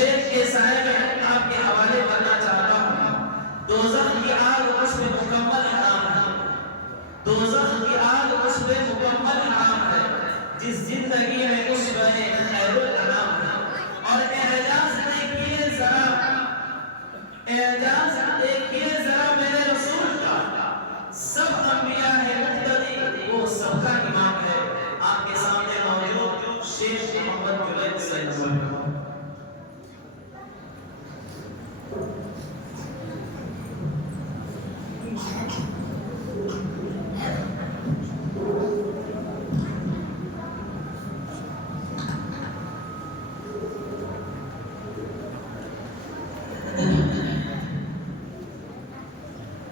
شیر کے سائے میں آپ کے حوالے کرنا چاہتا ہوں. دوزخ کی آگ اس پہ مکمل حرام ہے. دوزخ کی آگ اس پہ مکمل حرام ہے جس زندگی میں اس پہ خیر الانام ہے. اور اعجاز دیکھیے ذرا، اعجاز دیکھیے ذرا میرے رسول کا. سب انبیاء ہے مقتدی، وہ سب کا امام ہے. آپ کے سامنے موجود شیخ محمد جنید صلی اللہ علیہ وسلم.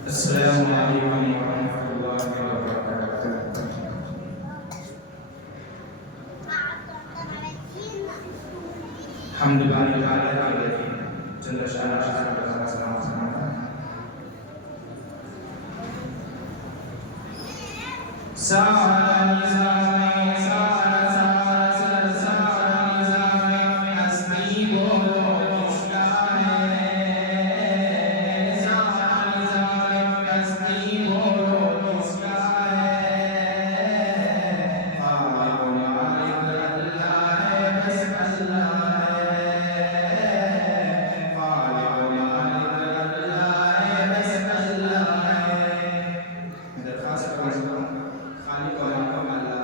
السلام علیکم ورحمۃ اللہ وبرکاتہ. حمد بانی تعالی جل شانہ خالق و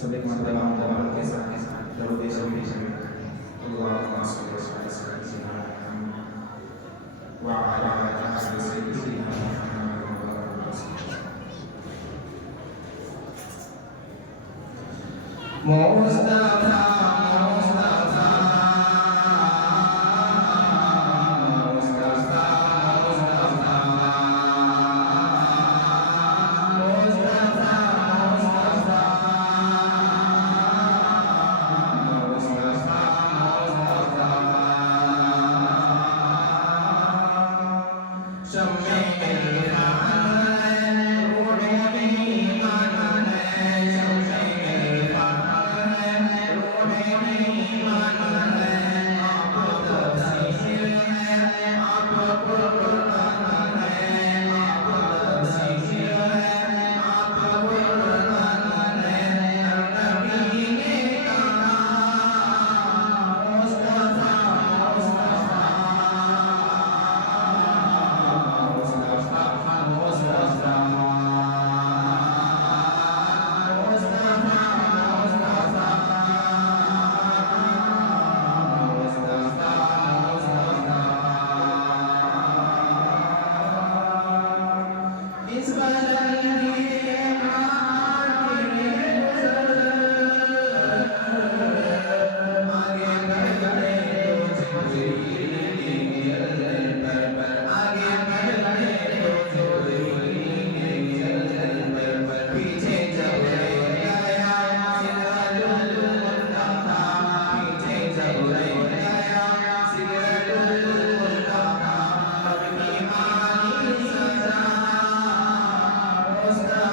سب ایک مرتبہ مبارک کے ساتھ درود شریف اللهم صل على سيدنا محمد وعلى آل سيدنا محمد مصطفى Mustafa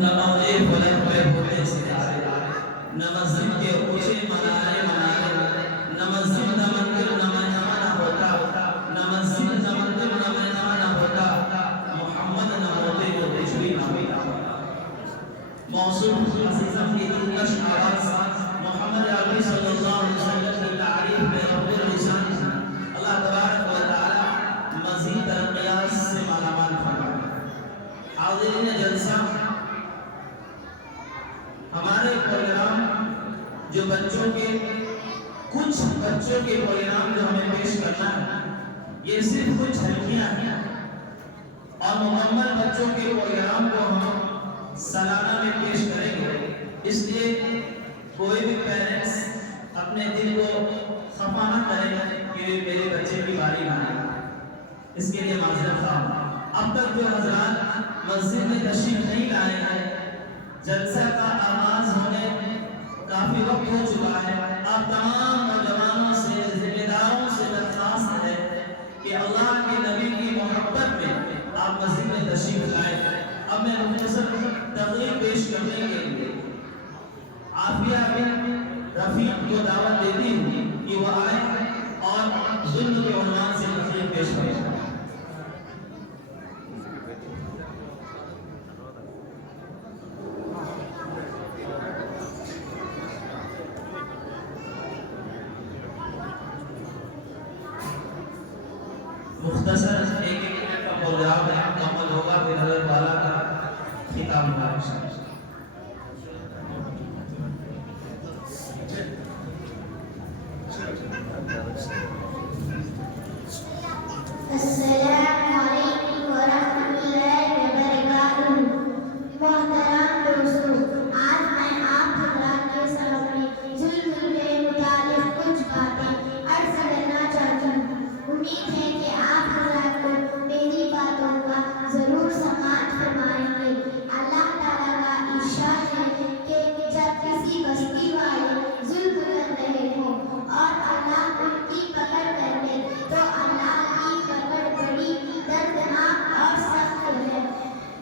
نہ موجے فلک پہ ہوئے ستارے، نہ مسجد کے اونچے منارے منارے، نہ مسجد نہ مندر نہ مجمع نہ ہوتا، نہ مسجد نہ مندر نہ مجمع نہ ہوتا، محمد نہ ہوتے تو کچھ بھی نہ ہوتا۔ موصوف عزیزم کی دلکش آواز محمد عربی صلی اللہ علیہ وسلم کی تعریف میں رب الرسان اللہ تبارک و تعالی مزید ترقیات سے مالا مال فرمائے۔ حاضرین جلسہ، ہمارے پروگرام جو کچھ بچوں کے پروگرام جو ہمیں پیش کرنا ہے، یہ صرف کچھ جھلکیاں ہیں، اور مکمل بچوں کے پروگرام کو ہم سالانہ میں پیش کریں گے۔ اس لیے کوئی بھی پیرنٹس اپنے دل کو خفا نہ کریں کہ میرے بچے کی باری نہ آئے، اس کے لیے معذرت خواہ۔ اب تک جو حضرات مسجد میں تشریف نہیں لائے ہیں، جلسہ کا آغاز ہونے کافی وقت ہو چکا ہے، آپ تمام نوجوانوں سے، ذمہ داروں سے درخواست ہے کہ اللہ کے نبی کی محبت میں آپ مسجد میں تشریف لائیں۔ اب میں مختصر تقریر پیش کرنے کے لیے عافیہ بن رفیق کو دعوت دیتی ہوں کہ وہ آئیں اور ظلم کے عنوان سے تقریر پیش کریں۔ مختصر ایک منٹ کا پروگرام ہے، مکمل ہوگا پھر حضرت والا کا خطاب ہوگا انشاءاللہ۔ السلام علیکم ورحمۃ اللہ وبرکاتہ۔ محترم دوستو، آج میں آپ حضرات کے سامنے ظلم کے متعلق کچھ باتیں عرض کرنا چاہتی ہوں۔ امید ہے کہ آپ حضرات کو میری باتوں کا ضرور سماعت فرمائیں گے۔ اللہ تعالیٰ کا ارشاد ہے کہ جب کسی بستی والے ظلم کر رہے ہوں اور اللہ ان کی پکڑ کر لے تو اللہ کی پکڑ بڑی دردناک اور سخت ہے۔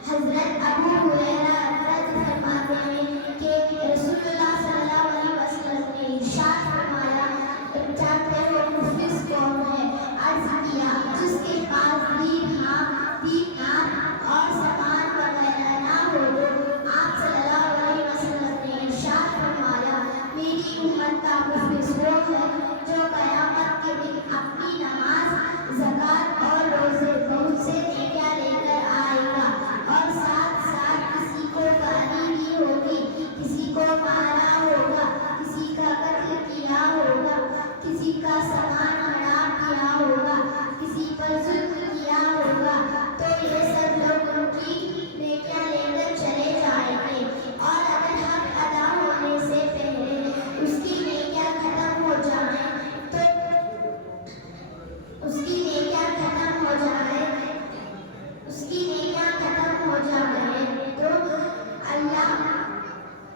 حضرت ابو ہریرہ رضی فرماتے ہیں کہ رسول اللہ صلی اللہ علیہ وسلم نے ارشاد فرمایا، جانتے ہو مفلس کون ہے؟ عرض کیا، جس کے پاس دینار اور سامان وغیرہ نہ ہو۔ آپ صلی اللہ علیہ وسلم نے ارشاد فرمایا، میری امت کا مفلس وہ ہے جو قیامت کے دن اپنی نماز، زکوٰۃ اور روزے بہت سے نیکیاں لے کر آئے گا، اور ساتھ ساتھ کسی کو گالی دی ہوگی، کسی کو مارا ہوگا، کسی کا قتل کیا ہوگا، کسی کا سامان حرام کیا ہوگا، کسی پر ظلم کیا ہوگا، تو یہ سب لوگ ان کی نیکیاں لے کر چلے جائیں گے، اور اگر حق ادا ہونے سے پہلے اس کی نیکیاں ختم ہو جائیں تو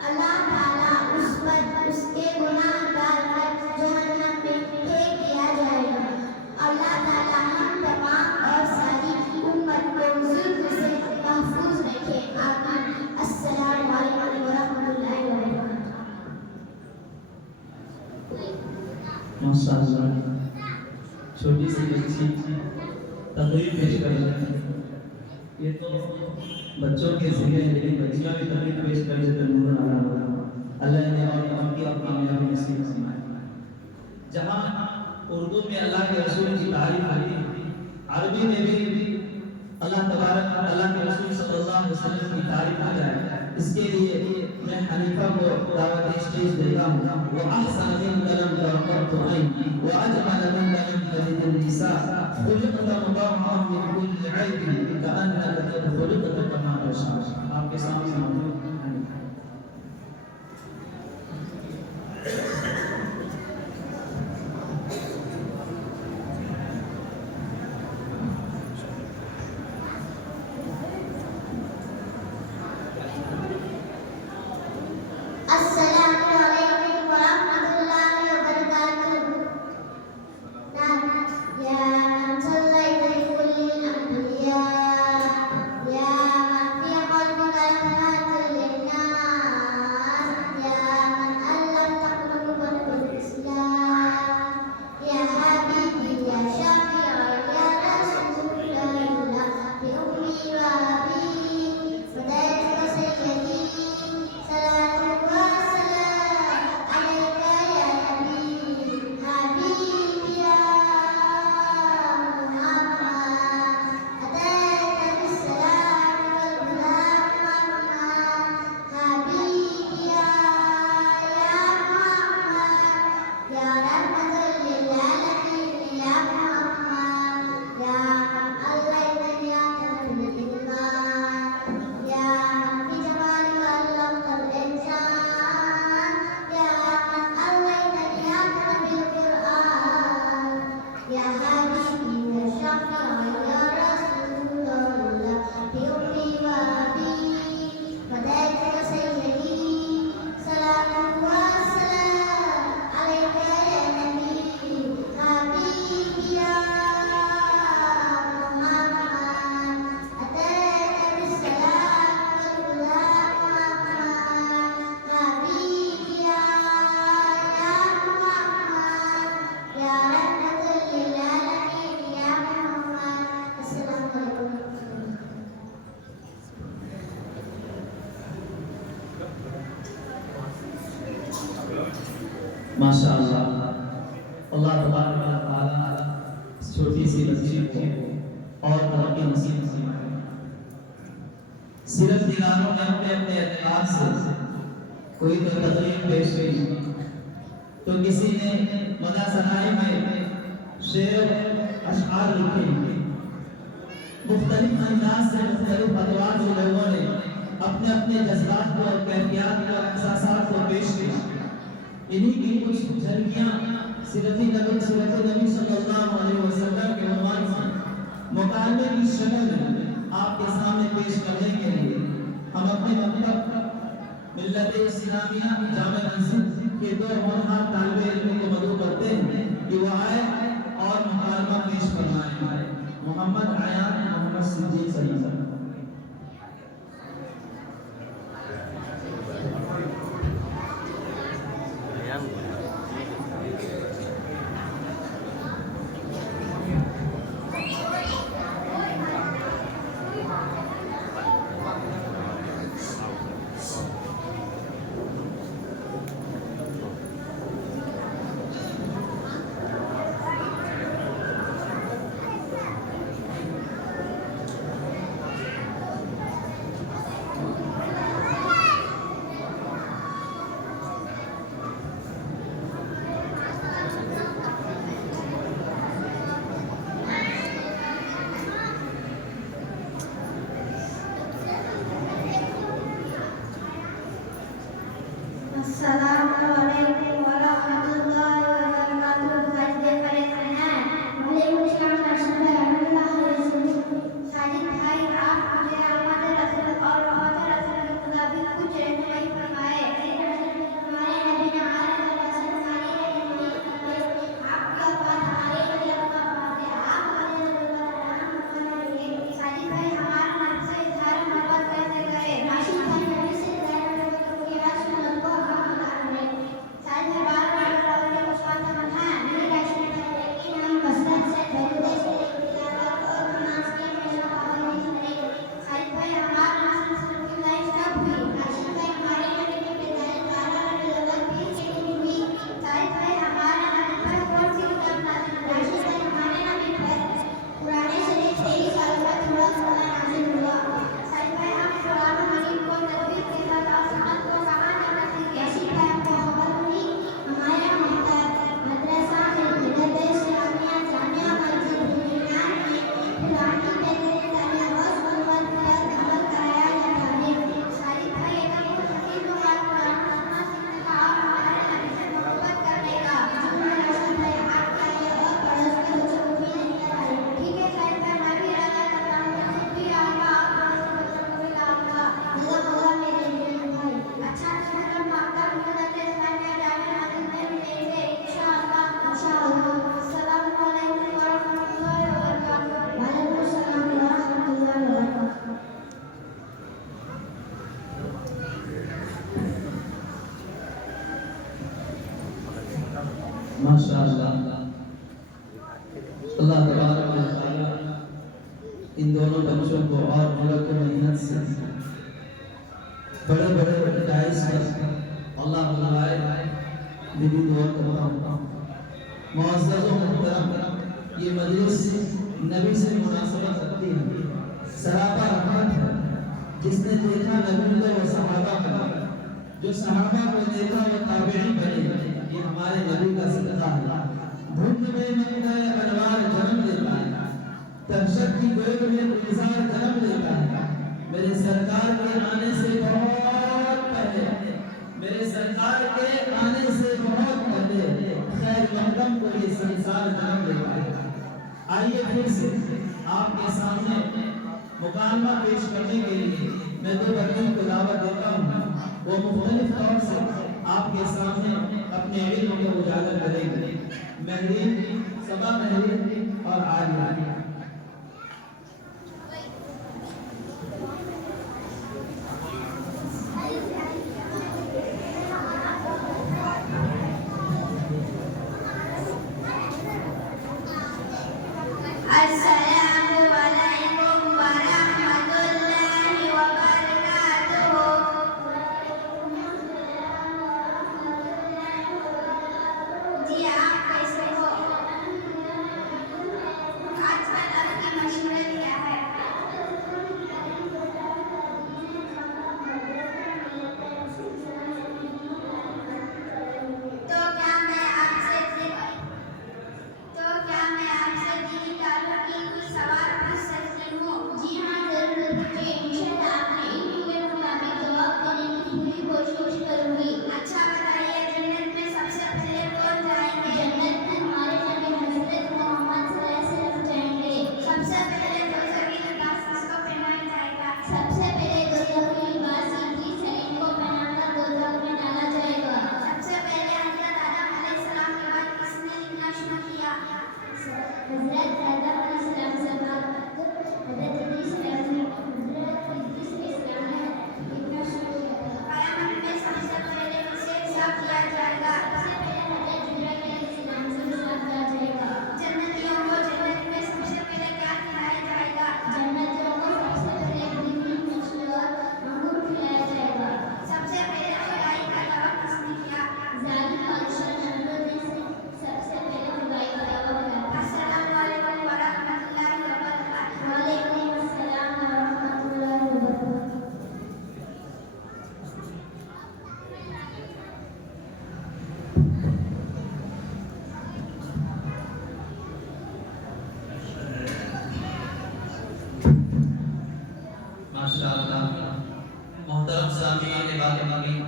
اللہ تعالیٰ اس پر اس کے گناہ ڈال کر جہنم میں پھینک دیا جائے گا۔ اللہ تعالیٰ ہم تمام اور ساری امت کو ظلم سے محفوظ رکھے، آمین۔ السلام علیکم ورحمۃ اللہ وبرکاتہ۔ ماشاءاللہ، چھوٹی سی بچی تقریر پیش کر رہی ہے۔ یہ تو بچوں کے ذریعے ہے، لیکن بچیاں بھی تقریر پیش کر رہی ہے تو نور علا ہوگا۔ اللہ نے اور ان کی کامیابی نصیب فرمائے۔ جہاں اردو میں اللہ کے رسول کی تعریف ہوئی، عربی میں بھی اللہ تبارک اللہ کے رسول صلی اللہ علیہ وسلم کی تعریف ہو جائے، اس کے لیے میں حنیفہ کو دعوت اسٹیج دیتا ہوں۔ وَأَحْسَنَ مِنْكَ لَمْ تَرْقَبْتُ عَيْنِي وَأَجْمَلَ مِنْكَ لَمْ تَلِدِ النِّسَاءُ خُلِقْتَ مُبَرَّأً مِنْ كُلِّ عَيْبٍ كَأَنَّكَ قَدْ خُلِقْتَ كَمَا تَشَاءُ۔ آپ کے سامنے موجود ہیں۔ السلام علیکم ورحمۃ اللہ وبرکاتہ۔ یا من صلیت لکل الانبیاء، یا ماشاء اللہ اللہ تبارک و تعالیٰ اس چھوٹی سی بچی کو اور ترقی نصیب فرمائے۔ صرف دیواروں میں اپنے اپنے اعتقاد سے کوئی تو تقریر پیش ہوئی تو کسی نے مدح ثنائی میں شعر اشعار لکھے، مختلف انداز سے مختلف ادوار سے لوگوں نے اپنے اپنے جذبات کو اور کیفیات کو احساسات کو پیش کیا۔ انہی کی کچھ جھلکیاں سیرت نبی صلی اللہ علیہ وسلم کے عنوان سے مکالمے کی شکل میں آپ کے سامنے پیش کرنے کے لیے ہم اپنے مکتب ملت اسلامیہ جامع مسجد کے 2 ہونہار طالب علم کو مدعو کرتے ہیں کہ وہ آئے اور مکالمہ پیش فرمائیں۔ محمد عیان محمد صدیق صلی اللہ علیہ وسلم۔ السلام علیکم ورحمۃ اللہ وبرکاتہ۔ ساجد بھائی آپ مجھے احمد رسول اور محمد رسول کے مطابق کچھ رہنمائی فرمائے۔ ہمارے نبی نے ہمارے آپ کے اوقات ہمارے لیے اپنا فرماتے آپ ساجد بھائی ہمارا نبی سے اظہار محبت کیسے کرے؟ راشد بھائی نبی سے اظہار محبت کی بات سنت کو ساجد بار بار بڑھانے کو سوال ہے میری راشد بھائی ہم مسجد سے بہت سے تلاوت اور نماز کی میں پابندی کریں۔ ساجد بھائی ہمارا نبی صلی اللہ علیہ وسلم کب ہوئی؟ راشد بھائی ہمارے نبی کی پیدائش 12 ربیع الاول 20 کے دن ہوئی۔ ساجد بھائی ہمارا نبی پر کون سی کتاب نازل ہوئی؟ راشد بھائی ہمارے نبی پر قرآن شریف 23 سال بعد تھوڑا نازل ہوا۔ ساجد بھائی ہم قرآن مجید کو تدبیر کے ساتھ اور سنت کو کہاں جانا سیکھیں؟ راشد بھائی ہم کو خبر ہوئی ہمارے مدرسہ ملت اسلامیہ جامعہ مسجد بنیان میں فلانی تحریر تعلیم اور سنت پر عمل کرایا جاتا ہے۔ ساجد بھائی ایک حقیقی بات قرآن سننا سیکھنے کا اور ہمارے نبی سے محبت کرنے کا راشد بھائی آپ کریے اور پڑوس کے بچوں کو بھی نہیں کرائے۔ ٹھیک ہے ساجد بھائی میں بھی ارادہ کرتا ہوں کہ خود بھی آؤں گا اور پڑوس کے بچوں کو بھی لاؤں گا۔ جزاک اللہ میرے لیے بھائی۔ اچھا شکر مقدم ملت اسلامیہ جامعہ مسجد میں ملیں گے انشاءاللہ۔ السلام علیکم ورحمۃ اللہ وبرکاتہ۔ وعلیکم السلام ورحمۃ اللہ وبرکاتہ۔ ماشاء اللہ اللہ تبارک و تعالیٰ ان دونوں بچوں کو اور ملک کو محنت سے بڑے بڑے نتائج پر اللہ بلائے میری دعا کرتا ہوں۔ معزز و محترم یہ مجلس نبی سے مناسبت رکھتی ہے، سراپا رحمت ہے۔ جس نے دیکھا نبی کو وہ صحابہ بنے، جو صحابہ کو دیکھا وہ تابعین بنے، یہ ہمارے نبی کا صدقہ ہے۔ دھند میں نئے انوار جنم لیتا ہے، تبشر کی گود میں گلزار جنم لیتا ہے۔ میرے سرکار کے آنے سے بہت پہلے، میرے سرکار کے آنے سے بہت پہلے خیر مقدم کو یہ سنسار جنم لیتا ہے۔ آئیے پھر سے آپ کے سامنے مکالمہ پیش کرنے کے لیے میں 2 بچوں کو دعوت دیتا ہوں، وہ مختلف طور سے آپ کے سامنے اپنے علم کو اجاگر کریں گے۔ مہری، سبا مہری اور عالیہ۔ السلام علیکم ورحمۃ اللہ وبرکاتہ۔ عالمین،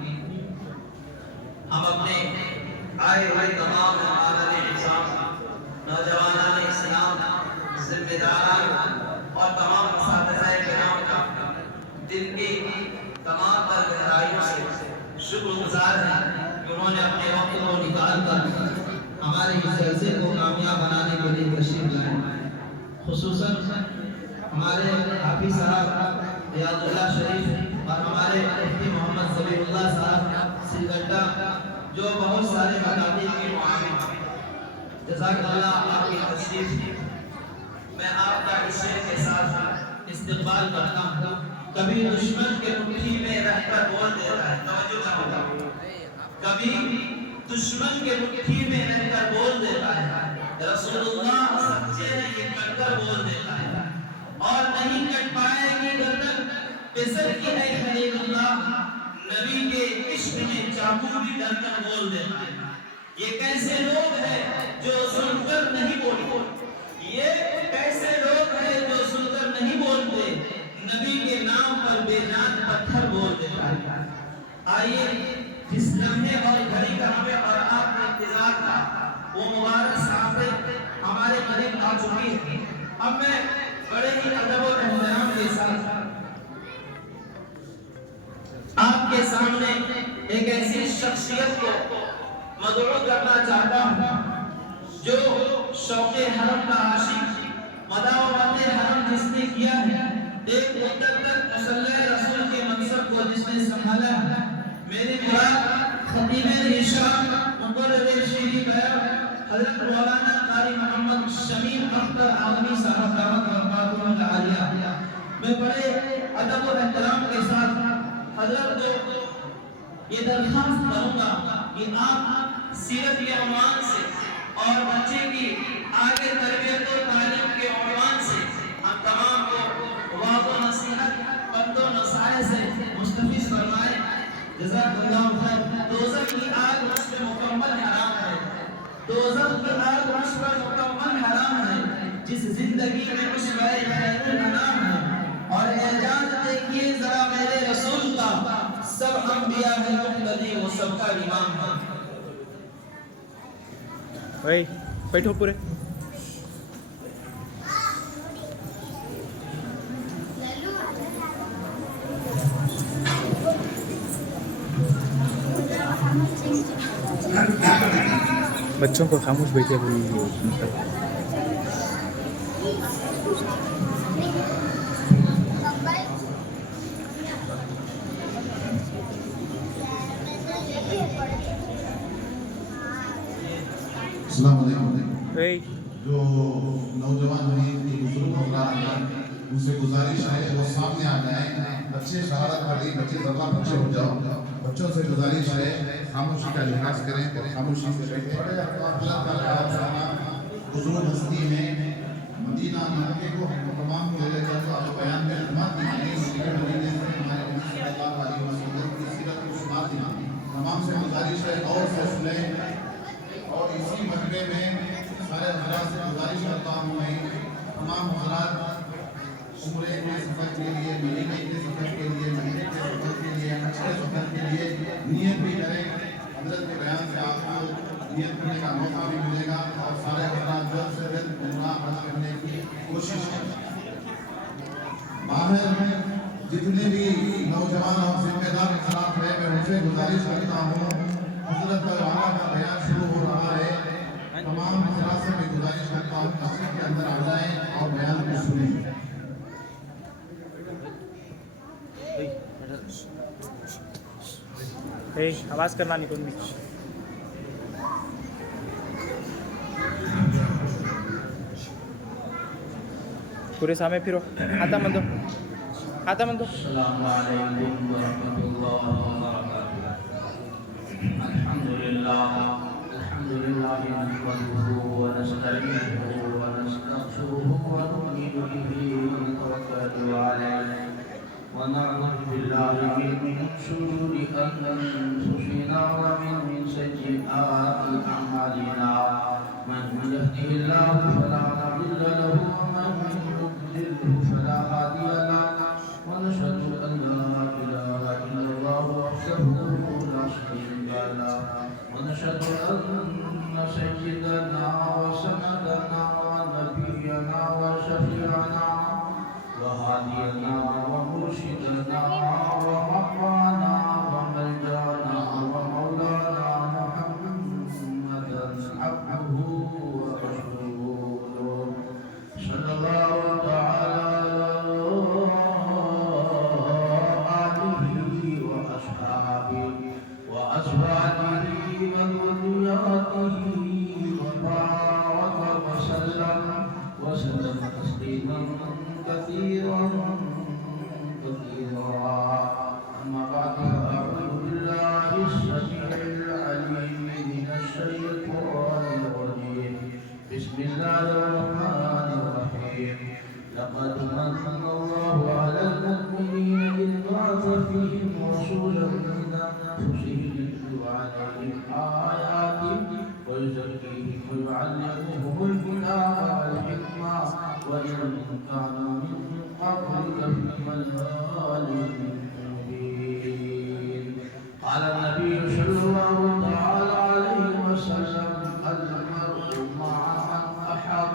ہم اپنے آئے ہوئے تمام مہمانان اعزام، نوجوانان اسلام، ذمہ داران اور تمام اساتذہ کرام کا دل کی تمام تر گہرائیوں سے شکر گزار ہیں کہ انہوں نے اپنے وقت کو نکال کر ہمارے اس جلسے کو کامیاب بنانے کے لیے تشریف لائے۔ خصوصاً ہمارے حافظ صاحب ریاض اللہ شریف اور ہمارے مفتی محمد ظفر اللہ صاحب سلگٹا جو بہت سارے مقامات کے معاون، جزاک اللہ آپ کی تشریف میں آپ کا اس شعر کے ساتھ استقبال کرتا ہوں۔ کبھی دشمن کے مٹھی میں رہ کر بول دیتا ہے، توجہ چاہوں گا، کبھی دشمن کے مٹھی میں رہ کر بول دیتا ہے، رسول اللہ سچے ہیں یہ کر کر بول دیتا ہے، اور نہیں کٹ پائے گی گردن پسر کی اے خلیل اللہ، نبی کے عشق میں چاقو بھی ڈر کر بول دیتا ہے۔ یہ کیسے لوگ ہیں جو سن کر نہیں بولتے، یہ کیسے لوگ ہیں جو سن کر نہیں بولتے، نبی کے نام پر بے جان پتھر بول دیتا ہے۔ آئیے جس لمحے اور گھڑی کا ہمیں اور آپ کا انتظار تھا وہ مبارک صحابے ہمارے قریب آ چکی ہے۔ اب میں بڑے ہی ادب و احترام کے ساتھ آپ کے سامنے ایک ایسی شخصیت کو مدعو کرنا چاہتا ہوں جو شوق حرم کا عاشق، مداح و مدح حرم جس نے کیا ہے، ایک مدت تک مصلی رسول کے منصب کو جس نے سنبھالا ہے، میرے مراد خطیب نشان مقرر شیری بیان حضرت مولانا قاری محمد شمیم اختر عالمی صاحب دعوت برکاتہ العالیہ، میں بڑے ادب و احترام کے ساتھ حضرت کو یہ درخواست کروں گا کہ آپ سیرت کے عنوان سے اور بچے کی آگے تربیت و تعلیم کے عنوان سے ہم تمام کو واعظ و نصیحت، پند و نصائح سے مستفیض فرمائیں۔ جزاک اللہ خیر۔ دوزخ کی آگ اس میں مکمل حرام ہے، دوزخ کی آگ اس پر مکمل حرام ہے جس زندگی میں اس میں خیر الانام ہے، اور اعجاز دیکھیے ذرا میرے رسول کا، سب انبیاء ہیں مقتدی وہ سب کا امام ہے۔ Oi, بیٹھو پورے۔ بچوں کو خاموش بیٹھے السلام علیکم۔ جو نوجوان ہیں جو بزرگ حضرات ہیں ان سے گزارش ہے وہ سامنے آ جائیں، بچے شہادت پڑھی، بچے ذرا پیچھے ہو جاؤ، بچوں سے گزارش ہے خاموشی کا لحاظ کریں، خاموشی سے بیٹھیں۔ اللہ تعالیٰ بزرگ ہستی ہیں، مدینہ مکے کو تمام بیان میں خدمات دی، مدینے سے ہمارے نبی صلی اللہ علیہ وسلم کی سیرت کو سنا دی، تمام سے گزارش ہے اور سے سنیں۔ اور اسی مرحلے میں سارے حضرات سے گزارش کرتا ہوں میں تمام حضرات عمرے کے سفر کے لیے، مدینے کے سفر کے لیے، مدینے کے سفر کے لیے، حج کے سفر کے لیے نیت بھی کریں۔ حضرت کے بیان سے آپ کو نیت کرنے کا موقع بھی ملے گا، اور سارے حضرات جلد سے جلد عمرہ حج کرنے کی کوشش کریں۔ باہر میں جتنے بھی نوجوان اور ذمہ دار حضرات ہیں میں ان سے گزارش کرتا ہوں، حضرت کا بیان شروع ہو رہا ہے، تمام حضرات سے میں گزارش کرتا ہوں مسجد کے اندر آ جائیں اور بیان کو سنیں۔ آواز کرنا نہیں کوئی پورے سامنے پھرو، ہاتھا مندو، ہاتھا مندو۔ السلام علیکم ورحمۃ اللہ وبرکاتہ۔ الحمد للہ نحمده ونستعینه ونستغفره ونؤمن به ونتوکل علیہ ونعوذ باللہ من شرور انفسنا ومن سیئات اعمالنا، من یهده اللہ فلا مضل له ومن يضلل فلا هادی له، ونشهد ان لا اله الا اللہ سيدنا وسندنا ونبينا وشفيعنا وهادينا ومرشدنا ومقانا وملجانا ومولانا محمدا عبده ورسوله صلى الله تعالى على آله وأصحابه وأزواجه وذرياته وبارك وسلم تسليما كثيرا أما بعد فأعوذ بالله السميع العليم من الشيطان الرجيم بسم الله الرحمن الرحيم لقد من الله على المؤمنين إذ بعث فيهم رسولا من أنفسهم يتلو عليهم آياته ويزكيهم ويعلمهم الكتاب والحكمة وإن كانوا من قبل لفي ضلال مبين قال النبي صلى الله تعالى عليه وسلم المرء مع من أحب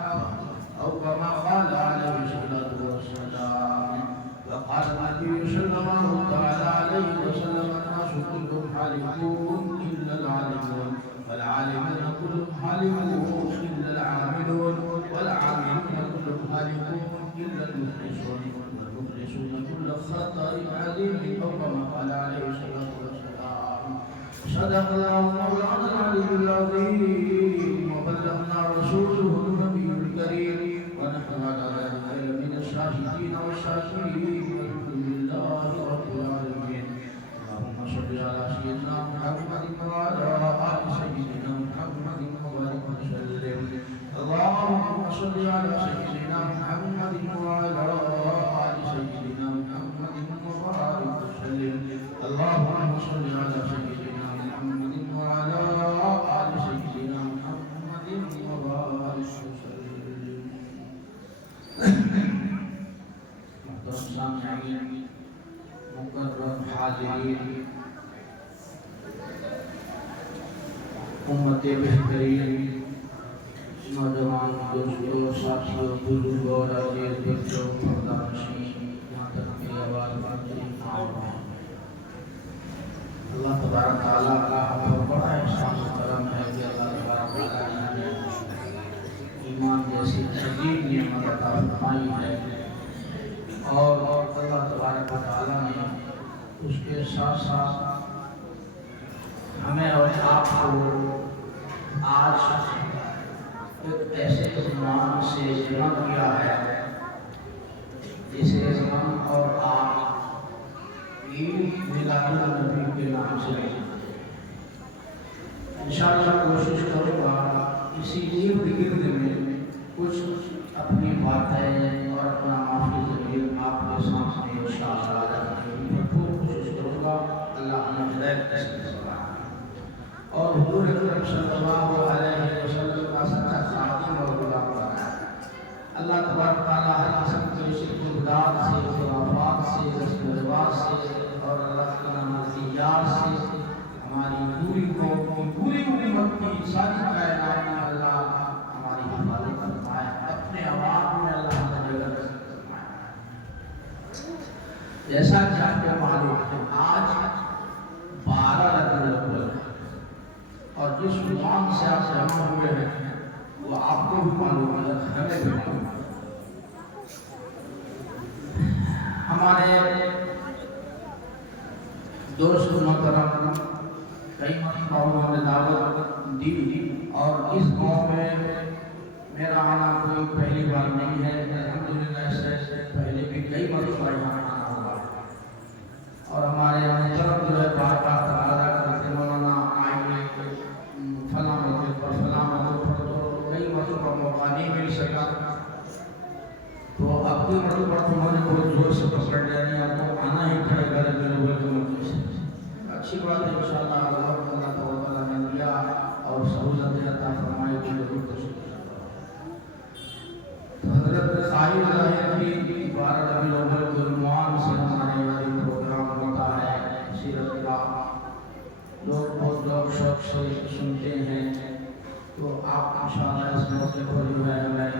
أو كما قال عليه الصلاة والسلام وقال النبي صلى الله تعالى عليه وسلم الناس كلهم حالكون إلا العالمون والعالمون كلهم حالكون إلا العاملون والعاملون كلهم حالكون إلا المخلصون والمخلصون كل خطأ عظيم أو كما قال عليه الصلاة والسلام صدق الله مولانا العلي العظيم وبلغنا رسوله النبي الكريم ونحن على ذلك من الشاهدين والشاكرين والحمد لله رب العالمين اللهم صل على سيدنا محمد وعلى آل سيدنا محمد وبارك وسلم اللهم صل على سيدنا محمد وعلى آل سيدنا محمد وبارك وسلم اللهم صل على سيدنا محمد وعلى آل سيدنا محمد وبارك وسلم محترم سامعین مکرم حاضرین امت بہترین نوجوان دوستوں ساتھیوں بزرگوں اور عزیز بچوں پردانشین محترم آواز اللہ تبارک تعالیٰ کا ہم بڑا احسان و کرم ہے کہ اللہ تبارک تعالیٰ نے ایمان جیسی عظیم نعمت عطا فرمائی ہے اور اللہ تبارک تعالیٰ نے اس کے ساتھ ساتھ ہمیں اور آپ کو آج ایک ایسے زمان سے جمع کیا ہے جسے ہم اور آپ عید میلاد النبی کے نام سے انشاءاللہ کوشش کروں گا اسی عید کے گرد میں کچھ اپنی باتیں اور اپنا معافی ضمیر آپ کے سامنے انشاءاللہ رکھنے کی بھرپور کوشش کروں گا اللہ ہمیں ہدایت نصیب فرمائے اور حضور اکرم صلی اللہ علیہ وسلم کا سچا خادم اور غلام بنائے اللہ تبارک تعالیٰ ہر قسم کے شرک و بدعت سے خرافات سے رسم و رواج سے اور اللہ کے نامرضیات سے ہماری پوری قوم کی پوری امت کی ساری کائنات میں اللہ ہماری حفاظت فرمائے اپنے عوام میں اللہ ہمیں جگہ نصیب فرمائے جیسا کہ آپ کو معلوم ہے آج 12 ربیع الاول ہے اور جس عنوان سے آپ جمع ہوئے ہیں وہ آپ کو بھی معلوم ہے ہمیں بھی معلوم ہے ہمارے دوست محترم کئی مرتبہ نے دعوت دی اور اس قوم میں میرا آنا کوئی پہلی بار نہیں ہے الحمدللہ اس سے پہلے بھی کئی مرتبہ یہاں آنا ہوا اور ہمارے محترم جو ہے بار بار تقاضا کرتے مولانا آئیے فلاں موقع پر تو کئی مرتبہ موقع نہیں مل سکا تو اب کی مرتبہ انہوں نے بہت زور سے پکڑ لیا نہیں آپ کو آنا ہی پڑے گا اچھی بات ہے انشاءاللہ اللہ تعالیٰ نے دیا اور سہولت عطا فرمائے کی ضرور کوشش حضرت قائل ہے کہ 12 ربیع الاول کے عنوان سے ہمارے یہاں پروگرام ہوتا ہے سیرت کا لوگ بہت شوق سے سنتے ہیں تو آپ انشاءاللہ اس موقع پر جو ہے ہمیں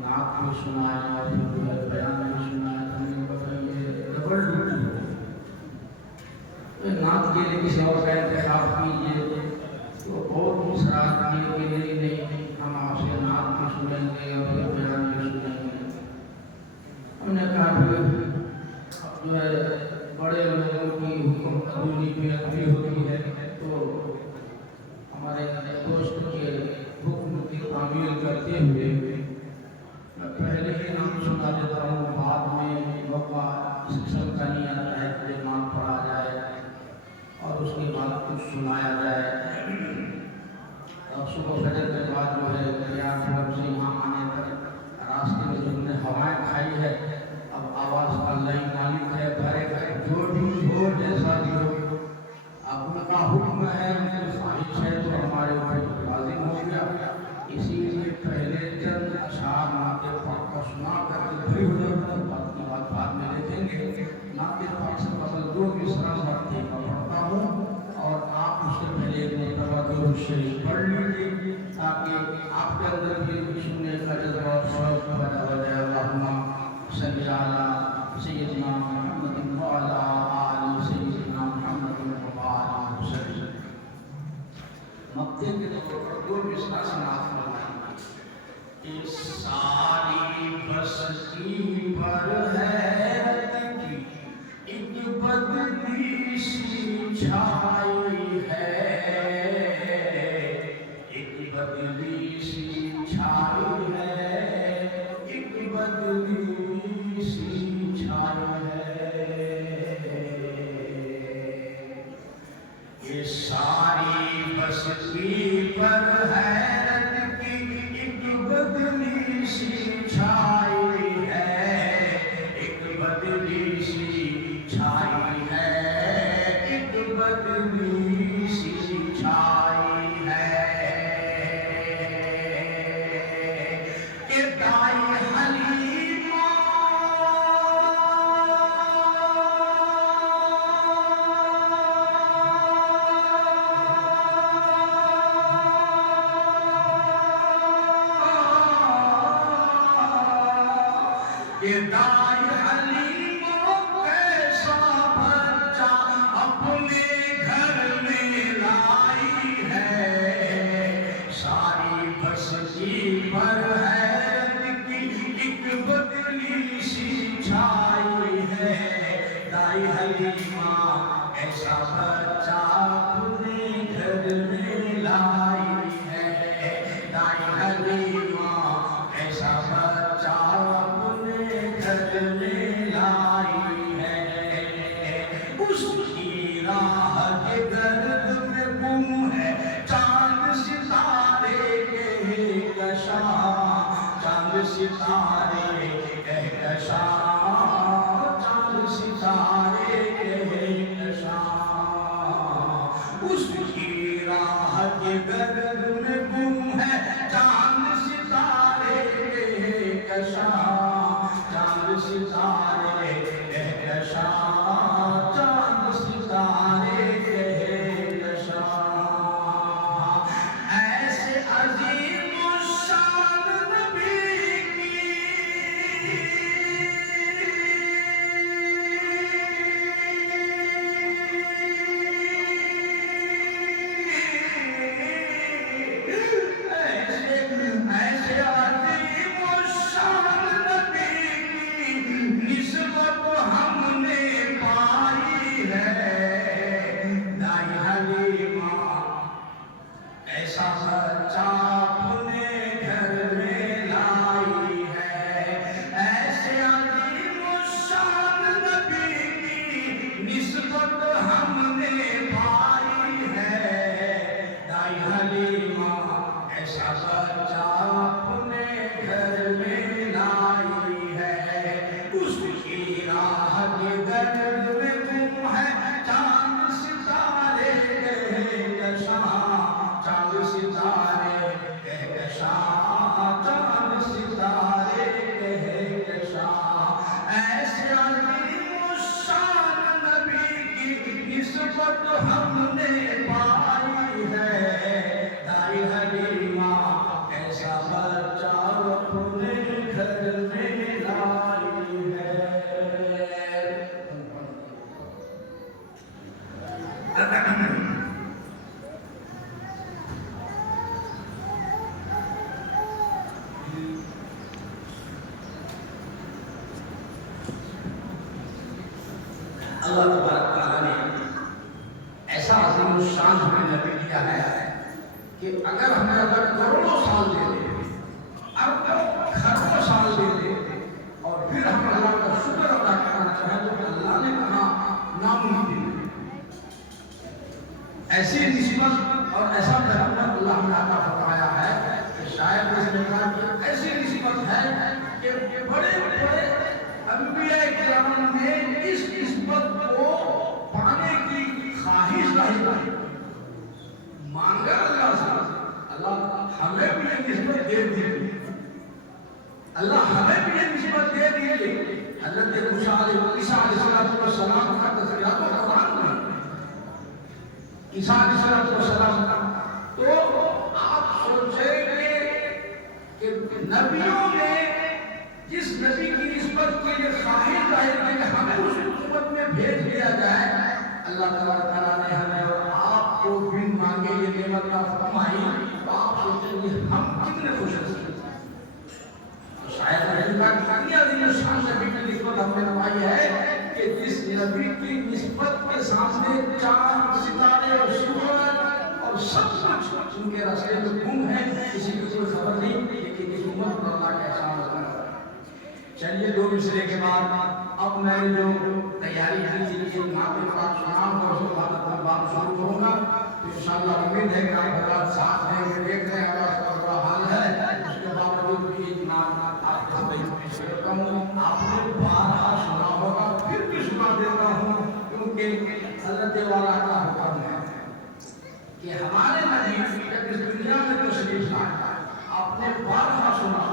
نعت بھی سنائیں اور جو ہے بیان بھی سنائیں. ہمیں بتائیے ڈبل ڈیوٹی ہو. نعت کے لیے کسی اور کا انتخاب کیجیے تو بہت مسرات کیے کے لیے نہیں، ہم آپ سے نعت بھی سنیں گے اور پھر بیان بھی سنیں گے. ہم نے کہا کہ جو ہے بڑے لوگوں کی حکم ادھوری بھی ہوتی ہے، تو ہمارے دوست کے حکم کی تعمیل کرتے ہوئے میں پہلے ہی نام سنا دیتا ہوں، بعد میں موقع اس قسم کا نہیں آتا ہے کہ نام پڑھا جائے اور اس کے بعد کچھ سنایا جائے. اور صبح فجر کے بعد جو ہے تیار سے یہاں آنے تک راستے میں جن نے ہوائیں کھائی ہے، اب آواز کا اللہ مالک ہے، بھرے گا جو بھی ہو جیسا بھی ہو. اب ان کا حکم ہے، ان کی خواہش ہے تو ہمارے اوپر لازم ہو گیا. اسی لیے پہلے چند اشعار نعت پاک کا سنا کر کے پھر بات کی بات بعد میں دیکھیں گے. نعت پاک سے قبل دو مصرع ضبط کا پڑھتا ہوں اور آپ اس سے پہلے ایک مرتبہ درود شریف پڑھ لیجیے تاکہ آپ کے اندر بھی سننے کا جذبہ اور شوق پیدا ہو جائے. اللہم صلی علی سیدنا محمد وعلی آل سیدنا محمد وبارک وسلم. مکے کے دو مصرع سے نعت فرمائیں. اس ساری بستی پر حیرت کی ایک بدلی سی چھائی ہے، ایک بدلی سی چھائی ہے، ایک بدلی سی چھائی ہے. یہ ساری بستی پر حیرت کی ایک بدلی سی چھائی ہے، ایک بدلی سی چھائی ہے، ایک بدلی سی چھائی ہے. کہ دائی حلیمہ کہ دائی حلیمہ کیسا بچہ اپنے گھر میں لائی ہے. ساری بستی پر حیرت کی ایک بدلی سی چھائی ہے. دائی حلیمہ ایسا بچہ اپنے گھر میں لائی ہے. دائی حلیمہ ایسا بچہ اپنے گھر میں لائی ہے. اس کی راہ کے گرد میں گم ہے چاند ستارے کہکشاں، چاند ستارے کہکشاں، چاند ستارے کہکشاں. اس کی راہ کے گرد میں گم ہے چاند ستارے کہکشاں، چاند ستارے کہکشاں، چاند ستارے کہکشاں. ایسے عظیم الشان نبی کی ایسے عظیم الشان نبی کی نسبت ہم نے پائی ہے. دائی حلیمہ ایسا بچہ اپنے گھر میں لائی ہے. ایسے عظیم الشان نبی کی نسبت ہم نے پائی ہے. دائی حلیمہ ایسا بچہ اپنے گھر میں لائی ہے. اس کی راہ کے گرد میں گم ہے چاند ستارے کہکشاں، چاند ستارے اللہ تبارک تعالیٰ نے ایسا عظیم الشان ہمیں نبی دیا ہے کہ اگر ہمیں اللہ کروڑوں سال دے دے، اربوں خربوں سال دے دے، اور پھر ہم اللہ کا شکر ادا کرنا چاہیں تو اللہ نے کہا ناممکن ہے۔ ایسی نسبت اور ایسا پیغمبر اللہ نے عطا فرمایا ہے کہ شاید اس نے کہا کہ ایسی نسبت ہے کہ بڑے بڑے انبیاء کرام نے اس نسبت کو پانے کی خواہش ظاہر کی، مانگا اللہ سے، اللہ ہمیں بھی یہ نسبت دے دیجیے، اللہ ہمیں بھی یہ نسبت دے دیجیے۔ حضرت عیسیٰ علیہ السلام کا تذکرہ تو قرآن میں عیسیٰ علیہ السلام کا، تو آپ سوچیں کہ نبیوں نے جس نبی کی نسبت کی یہ خواہش ظاہر کی کہ ہمیں اس نسبت میں بھیج دیا جائے، اللہ تعالیٰ نے ہمیں اور آپ کو بن مانگے یہ نعمت عطا فرمائی، تو آپ سوچیں گے ہم کتنے خوش ہیں۔ تو شاید رہی بات اتنی عظیم شان نبی کی نسبت ہم نے نمائی ہے کہ جس نبی کی نسبت کے سامنے چاند ستارے اور سورج اور سب کچھ ان کے راستے میں گم ہے، کسی کو کوئی خبر نہیں کہ کس امت پر اللہ کا احسان ہوتا ہے۔ چلیے دو مصرے کے بعد اب میں نے جو تیاری کی تھی کہ نعت پاک سناؤں اور اس کے بعد اپنا بات شروع کروں گا، تو انشاءاللہ امید ہے کہ آپ حضرات ساتھ ہیں، یہ دیکھ رہے ہیں آواز کا بڑا حال ہے، اس کے باوجود بھی نعت آپ کو آپ نے بارہا سنا ہوگا، پھر بھی سنا دیتا ہوں کیونکہ حضرت والا کا حکم ہے کہ ہمارے نبی جب اس دنیا میں تشریف لائے آپ نے بارہا سنا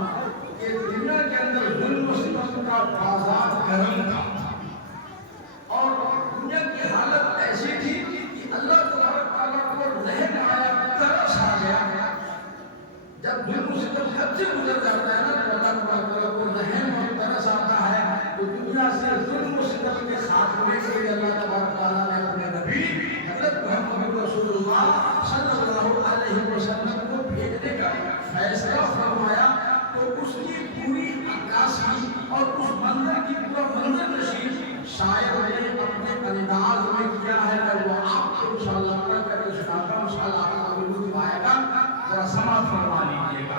کہ دنیا کے اندر ظلم و ستم کا بازار گرم تھا، اور دنیا کی حالت ایسی تھی کہ اللہ تبارک تعالیٰ کو رحم آیا، ترس آ گیا۔ جب ظلم و ستم حد سے گزر جاتا ہے نا تو اللہ تبارک تعالیٰ کو رحم اور ترس آتا ہے، تو دنیا سے ظلم و ستم کے خاتمے کے لیے اللہ تبارک تعالیٰ نے اپنے نبی حضرت محمد رسول اللہ صلی اللہ علیہ وسلم کو بھیجنے کا فیصلہ فرمایا۔ تو اس کی پوری عکاسی اور اس منظر کی پورا منظر نشین شاعر نے اپنے انداز میں کیا ہے، میں وہ آپ کو انشاءاللہ پڑھ کر کے سناتا ہوں، انشاءاللہ آپ کو لطف آئے گا، ذرا سماعت فرما لیجیے گا۔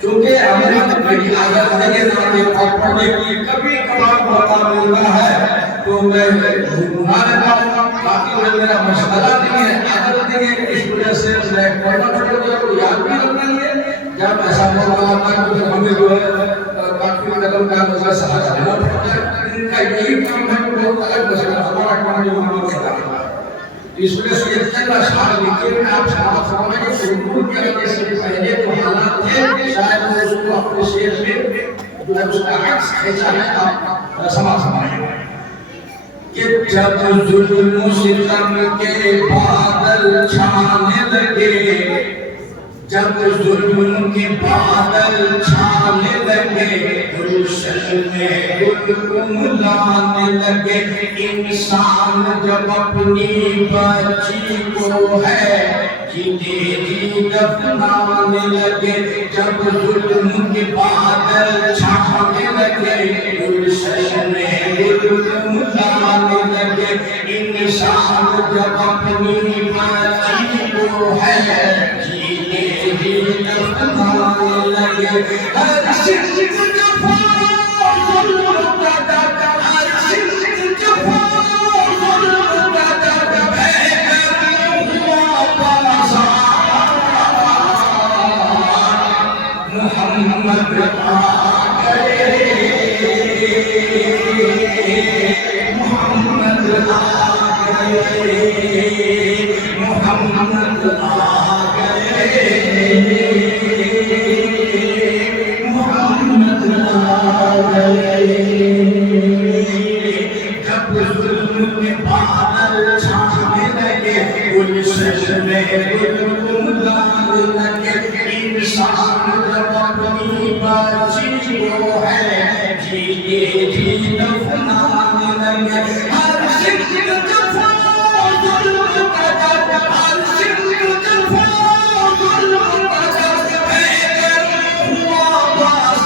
کیونکہ ہمیں میری عادت ہے کہ نعت پڑھنے کی کبھی کبھار موقع ملتا ہے تو میں گنگنا لیتا ہوں، باقی میں میرا مشغلہ نہیں ہے، عادت نہیں ہے، اس وجہ سے میں پڑھنا چھوڑ دیا تو یاد بھی رکھنا ہے۔ جب ایسا موقع آتا ہے تو ہمیں جو ہے کافی قدم کا مسئلہ سہا جانا پڑتا ہے، ان کا یہی کام ہے کہ بہت الگ مسئلہ ہمارا کام جو ہم لوگ کرتا ہے۔ اس وجہ سے یہ تیرا اشعار لکھے میں آپ سماعت فرمائیں کہ سرور کے آنے سے پہلے جو حالات تھے شاید وہ اس کو اپنے شعر میں جو ہے اس کا عکس کھینچا ہے، آپ سماعت فرمائیں کہ جب ظلم و ستم کے بادل چھانے لگے، جب ظلم کے بادل چھانے لگے، گلشن میں گل کملانے لگے، انسان جب اپنی بچی کو ہے جیتے جی دفنانے لگے، جب ظلم کے بادل چھانے لگے، گلشن میں گل کملانے لگے، انسان جب اپنی بچی کو ہے جیتے جی دفنانے لگے، ہر شرک جفا ظلم کا دادا، ہر شرک جفا ظلم کا دادا، ہے کرم ہوا بازار محمد آ گئے، محمد آ گئے، محمد آ گئے، محمد آ گئے۔ جب ظلم کے بادل چھانے لگے، گلشن میں گل کملانے لگے، انسان جب اپنی بچی کو ہے جیتے جی دفنانے لگے، ہر شرک جفا ظلم کا دادا، ہر شرک جفا ظلم کا دادا، ہے کرم ہوا بازار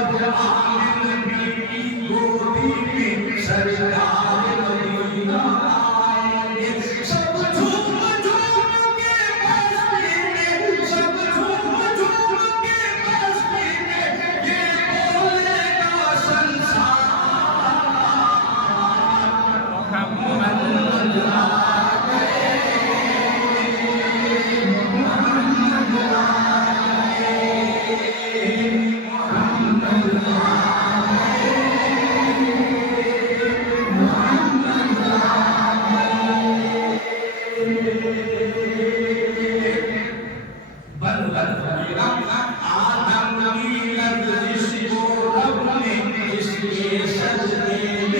جب آمن نبی کی گودی میں سرکار مدینہ آئیں گے سب جھوم جھوم کے مستی میں سب جھوم جھوم کے مستی میں یہ بولے گا سنسار محمد آ گئے محمد آ گئے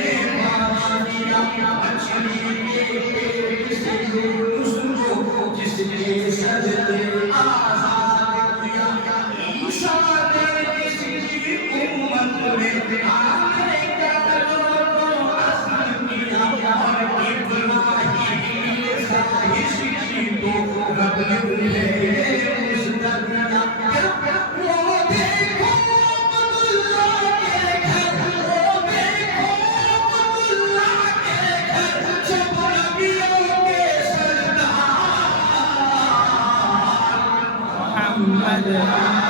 محمد آ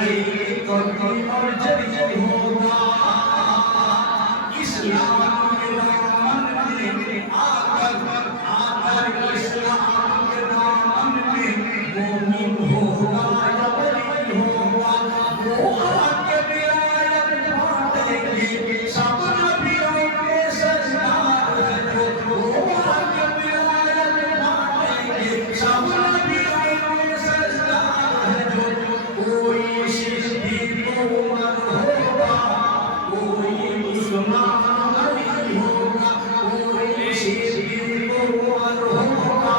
گئی کبھی اور جب ہوگا اسلام کے دامن میں آ کر اسلام کے دامن میں مومن ہوگا یا ولی ہوگا وہ آ کے ولایت بانٹیں گے سب نبیوں کے سردار ہیں وہ آ کے ولایت بانٹیں گے سب نبیوں کے سردار ہیں کوئی صدیق عمر ہوگا کوئی عثمان علی ہوگا کوئی صدیق عمر ہوگا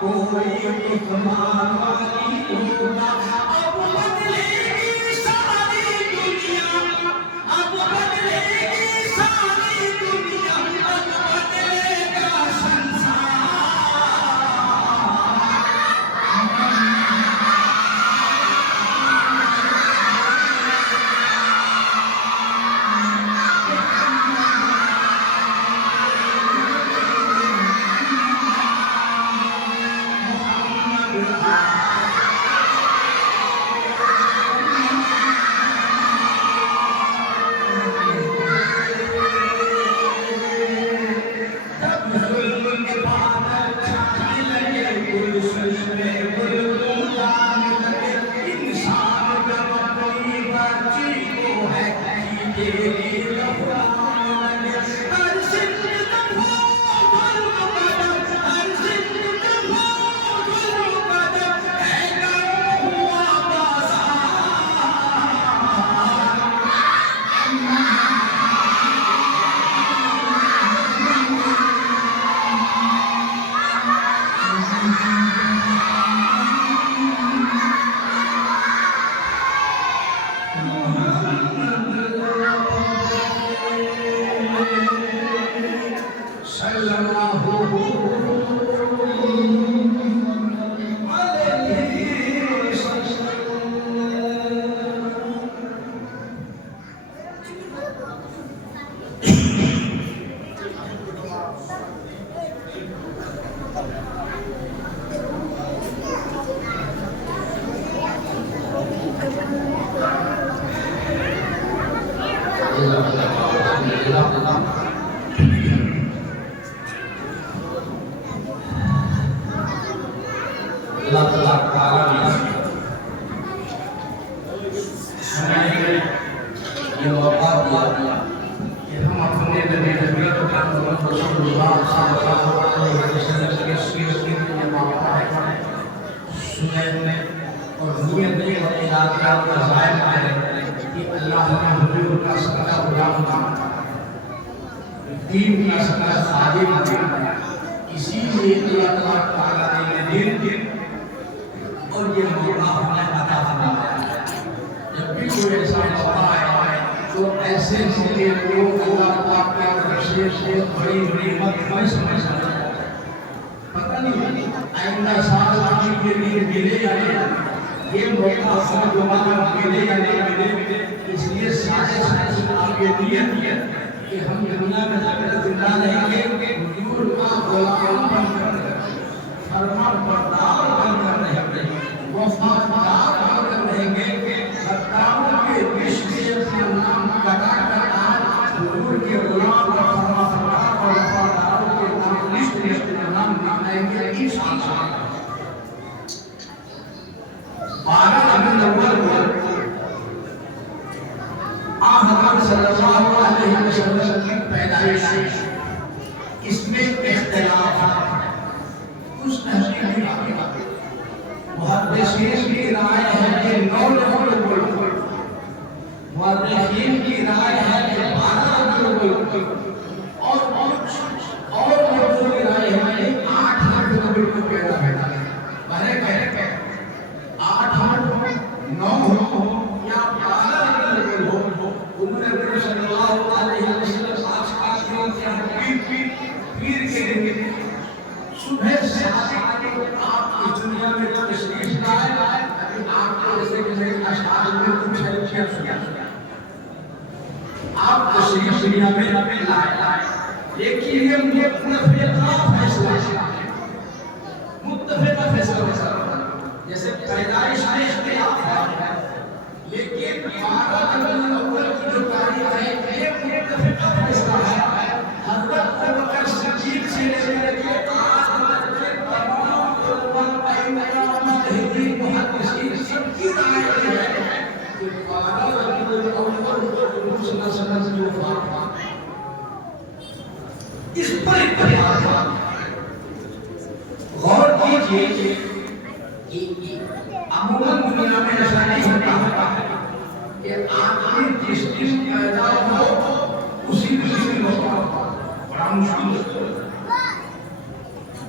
کوئی عثمان علی ہوگا اب بدلے گی ساری دنیا اب بدلے گی ساری دنیا اب بدلے گا سنسار اسی لیے اللہ تعالیٰ نے دن اور یہ موقع ہمیں عطا فرمایا جب بھی کوئی ایسا موقع آئے تو ایسے موقع کو اللہ پاک کا رشتے سے بڑی نعمت میں سمجھا جاتا ہے پتہ نہیں آئندہ سال آپ کے لیے ملے یا نہیں یہ موقع ہم دوبارہ ملے یا نہیں ملے اس لیے سارے آپ کے لیے کہ ہم دنیا میں جا کر زندہ رہیں گے حضور کا غلام بن کر فرما بردار بن کر رہیں گے وفادار بن کر رہیں گے ستاروں کے عشق سے اپنا نام کٹا کر آج حضور کے غلام اور فرما بردار اور وفاداروں کے نام لسٹ میں اپنا نام لکھائیں گے انشاءاللہ 12 ربیع الاول حضرت صلی اللہ علیہ وسلم کی پیدائش اس میں اختلافات کچھ تحقیقی محدثین کی رائے ہے کہ 9 ربیع الاول محدثین کی رائے ہے کہ 12 ربیع الاول اور لوگوں کی رائے ہے کہ 8 ربیع الاول کو پیدا ہے بھرے کہے 8 9 ہو یا 12 ربیع الاول ہو انہوں نے صلی اللہ علیہ وسلم آج کے پیر کے دن صبح سے آپ کی دنیا میں تشریف لائے آپ کو جیسے کہ میرے اشعار میں کچھ ہے سنا آپ تشریف دنیا میں لائے لیکن یہ متفقہ فیصلہ متفقہ فیصلہ جیسے پیدائش میں اختلاف ہے سوچیے کہ عموماً دنیا میں ایسا نہیں ہوتا کہ آدمی جس دن پیدا ہو اسی دن بڑا مشکل ہوتا ہے.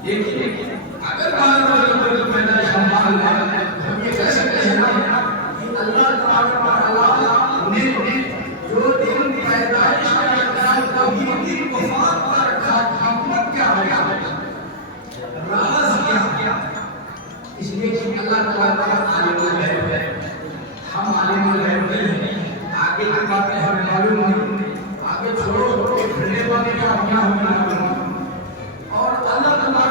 دیکھیے اگر کوئی پیدائش سنبھال ہے ہم یہ کہہ سکتے ہیں کہ اللہ تعالیٰ نے جو دن پیدائش کا کبھی دن وفات کا رکھا حکمت کیا ہے راز کیا اس لیے کہ اللہ تعالیٰ عالم الغیب ہے ہم عالم الغیب نہیں ہیں آگے کی باتیں ہمیں معلوم نہیں آگے چھوڑو کہ پھرنے والے کا کیا ہونا اور اللہ تعالیٰ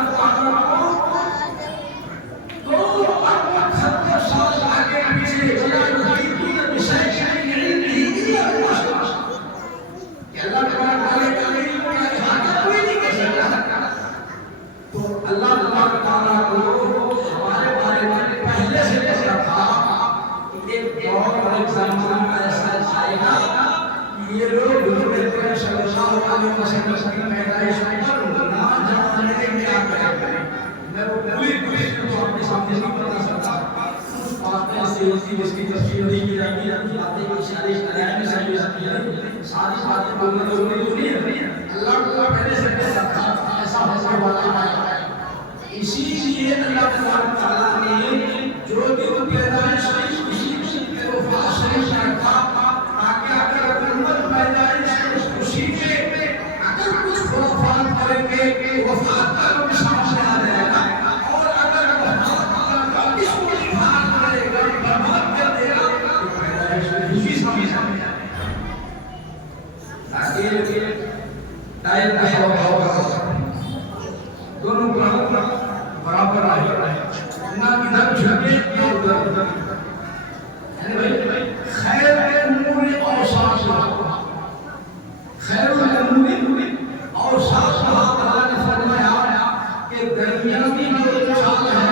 جس کی تفصیل نہیں کی جائے گی باتیں اشارے ساری باتیں بولنا ضروری نہیں ہے اللہ تعالیٰ پہلے سے ایسا ہونے والا ہے اسی لیے اللہ تعالیٰ نے جو دن پیدائش اسی کے وفات شریف رکھا تاکہ اگر امت پیدائش خوشی میں اگر کچھ خرافات کریں گے وفات کا بھی سامنے آ جائے گا اور اگر وفات کا اس کو انکار کرے گا برباد کر دے گا تو پیدائش خوشی سامنے آ جائے گا تاکہ ٹائم کا سوال دونوں برابر آئے نہ ادھر جھگڑے نہ ادھر خیر الامور اوساطها خیر الامور اوساطها اللہ نے فرمایا کہ درمیانی جو چال ہے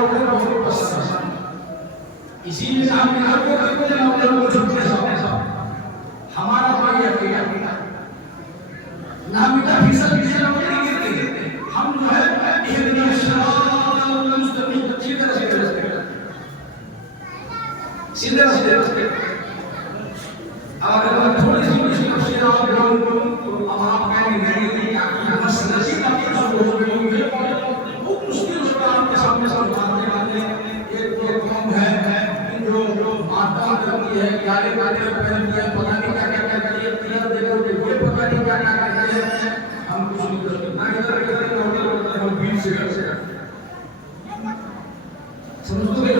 وہ بہت پسند ہے اسی لیے ہم یہاں کو کرتے ہیں ہم چھوٹے ہمارا بڑا یقین نہ بیٹا فیصد کسی نہ کرتے ہم جو ہے اہدنا الصراط المستقیم سیدھے راستے اگر ہم تھوڑی سی تفصیل آپ کو اب آپ کہیں گے نہیں کہ مسئلہ سیدھا بہت مشکل ہوگا آپ کے سامنے سمجھانے والے ایک تو قوم ہے جو مادہ کرتی ہے گیارے گاڑے پہنتی ہے پتہ نہیں کیا کیا کرتی ہے تیار دیکھو کہ یہ پتہ نہیں کیا کیا کرتی ہے ہم کچھ نہیں کرتے نہ ادھر ادھر ہوتے ہم بیچ سے کرتے ہیں سمجھو گے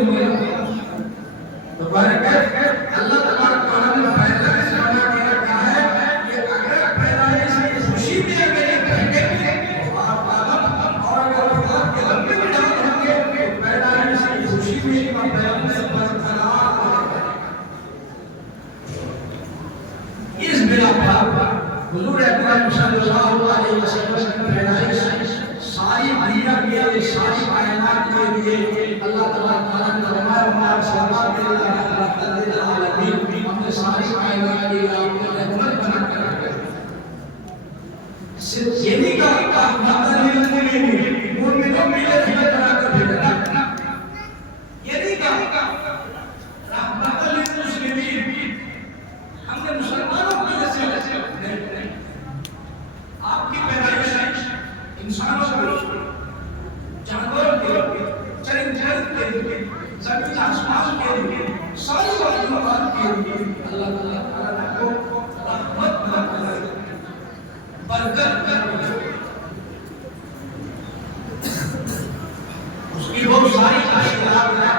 تو اللہ تعالیٰ نے پیدائش بنا کے رکھا ہے کہ اگر پیدائش کی خوشی میں میرے کہنے اور اگر وفات کے غم میں ڈال ہوں گے تو پیدائش کی خوشی میں برقرار اس بنا پر حضور اکرم صلی اللہ علیہ وسلم کی پیدائش ساری دنیا کے لیے ساری کائنات کے لیے اللہ تعالیٰ نے فرمایا ہمارا سلام کے رحمت للعالمین ہم نے ساری کائنات کے لیے آپ نے رحمت بنا کر رکھا صرف یہ نہیں کہا رحمت للمؤمنین مومنوں کے لیے رحمت بنا کر بھیجا یہ نہیں کہا رحمت للمسلمین ہم نے مسلمانوں کے لیے آپ کی پیدائش انسانوں کے جانوروں کے چرندوں کے زمین آسمان کے ساری مخلوقات کے اللہ تعالیٰ کو رحمت بنا کر برکت اس کی بہت ساری خاصیات ہیں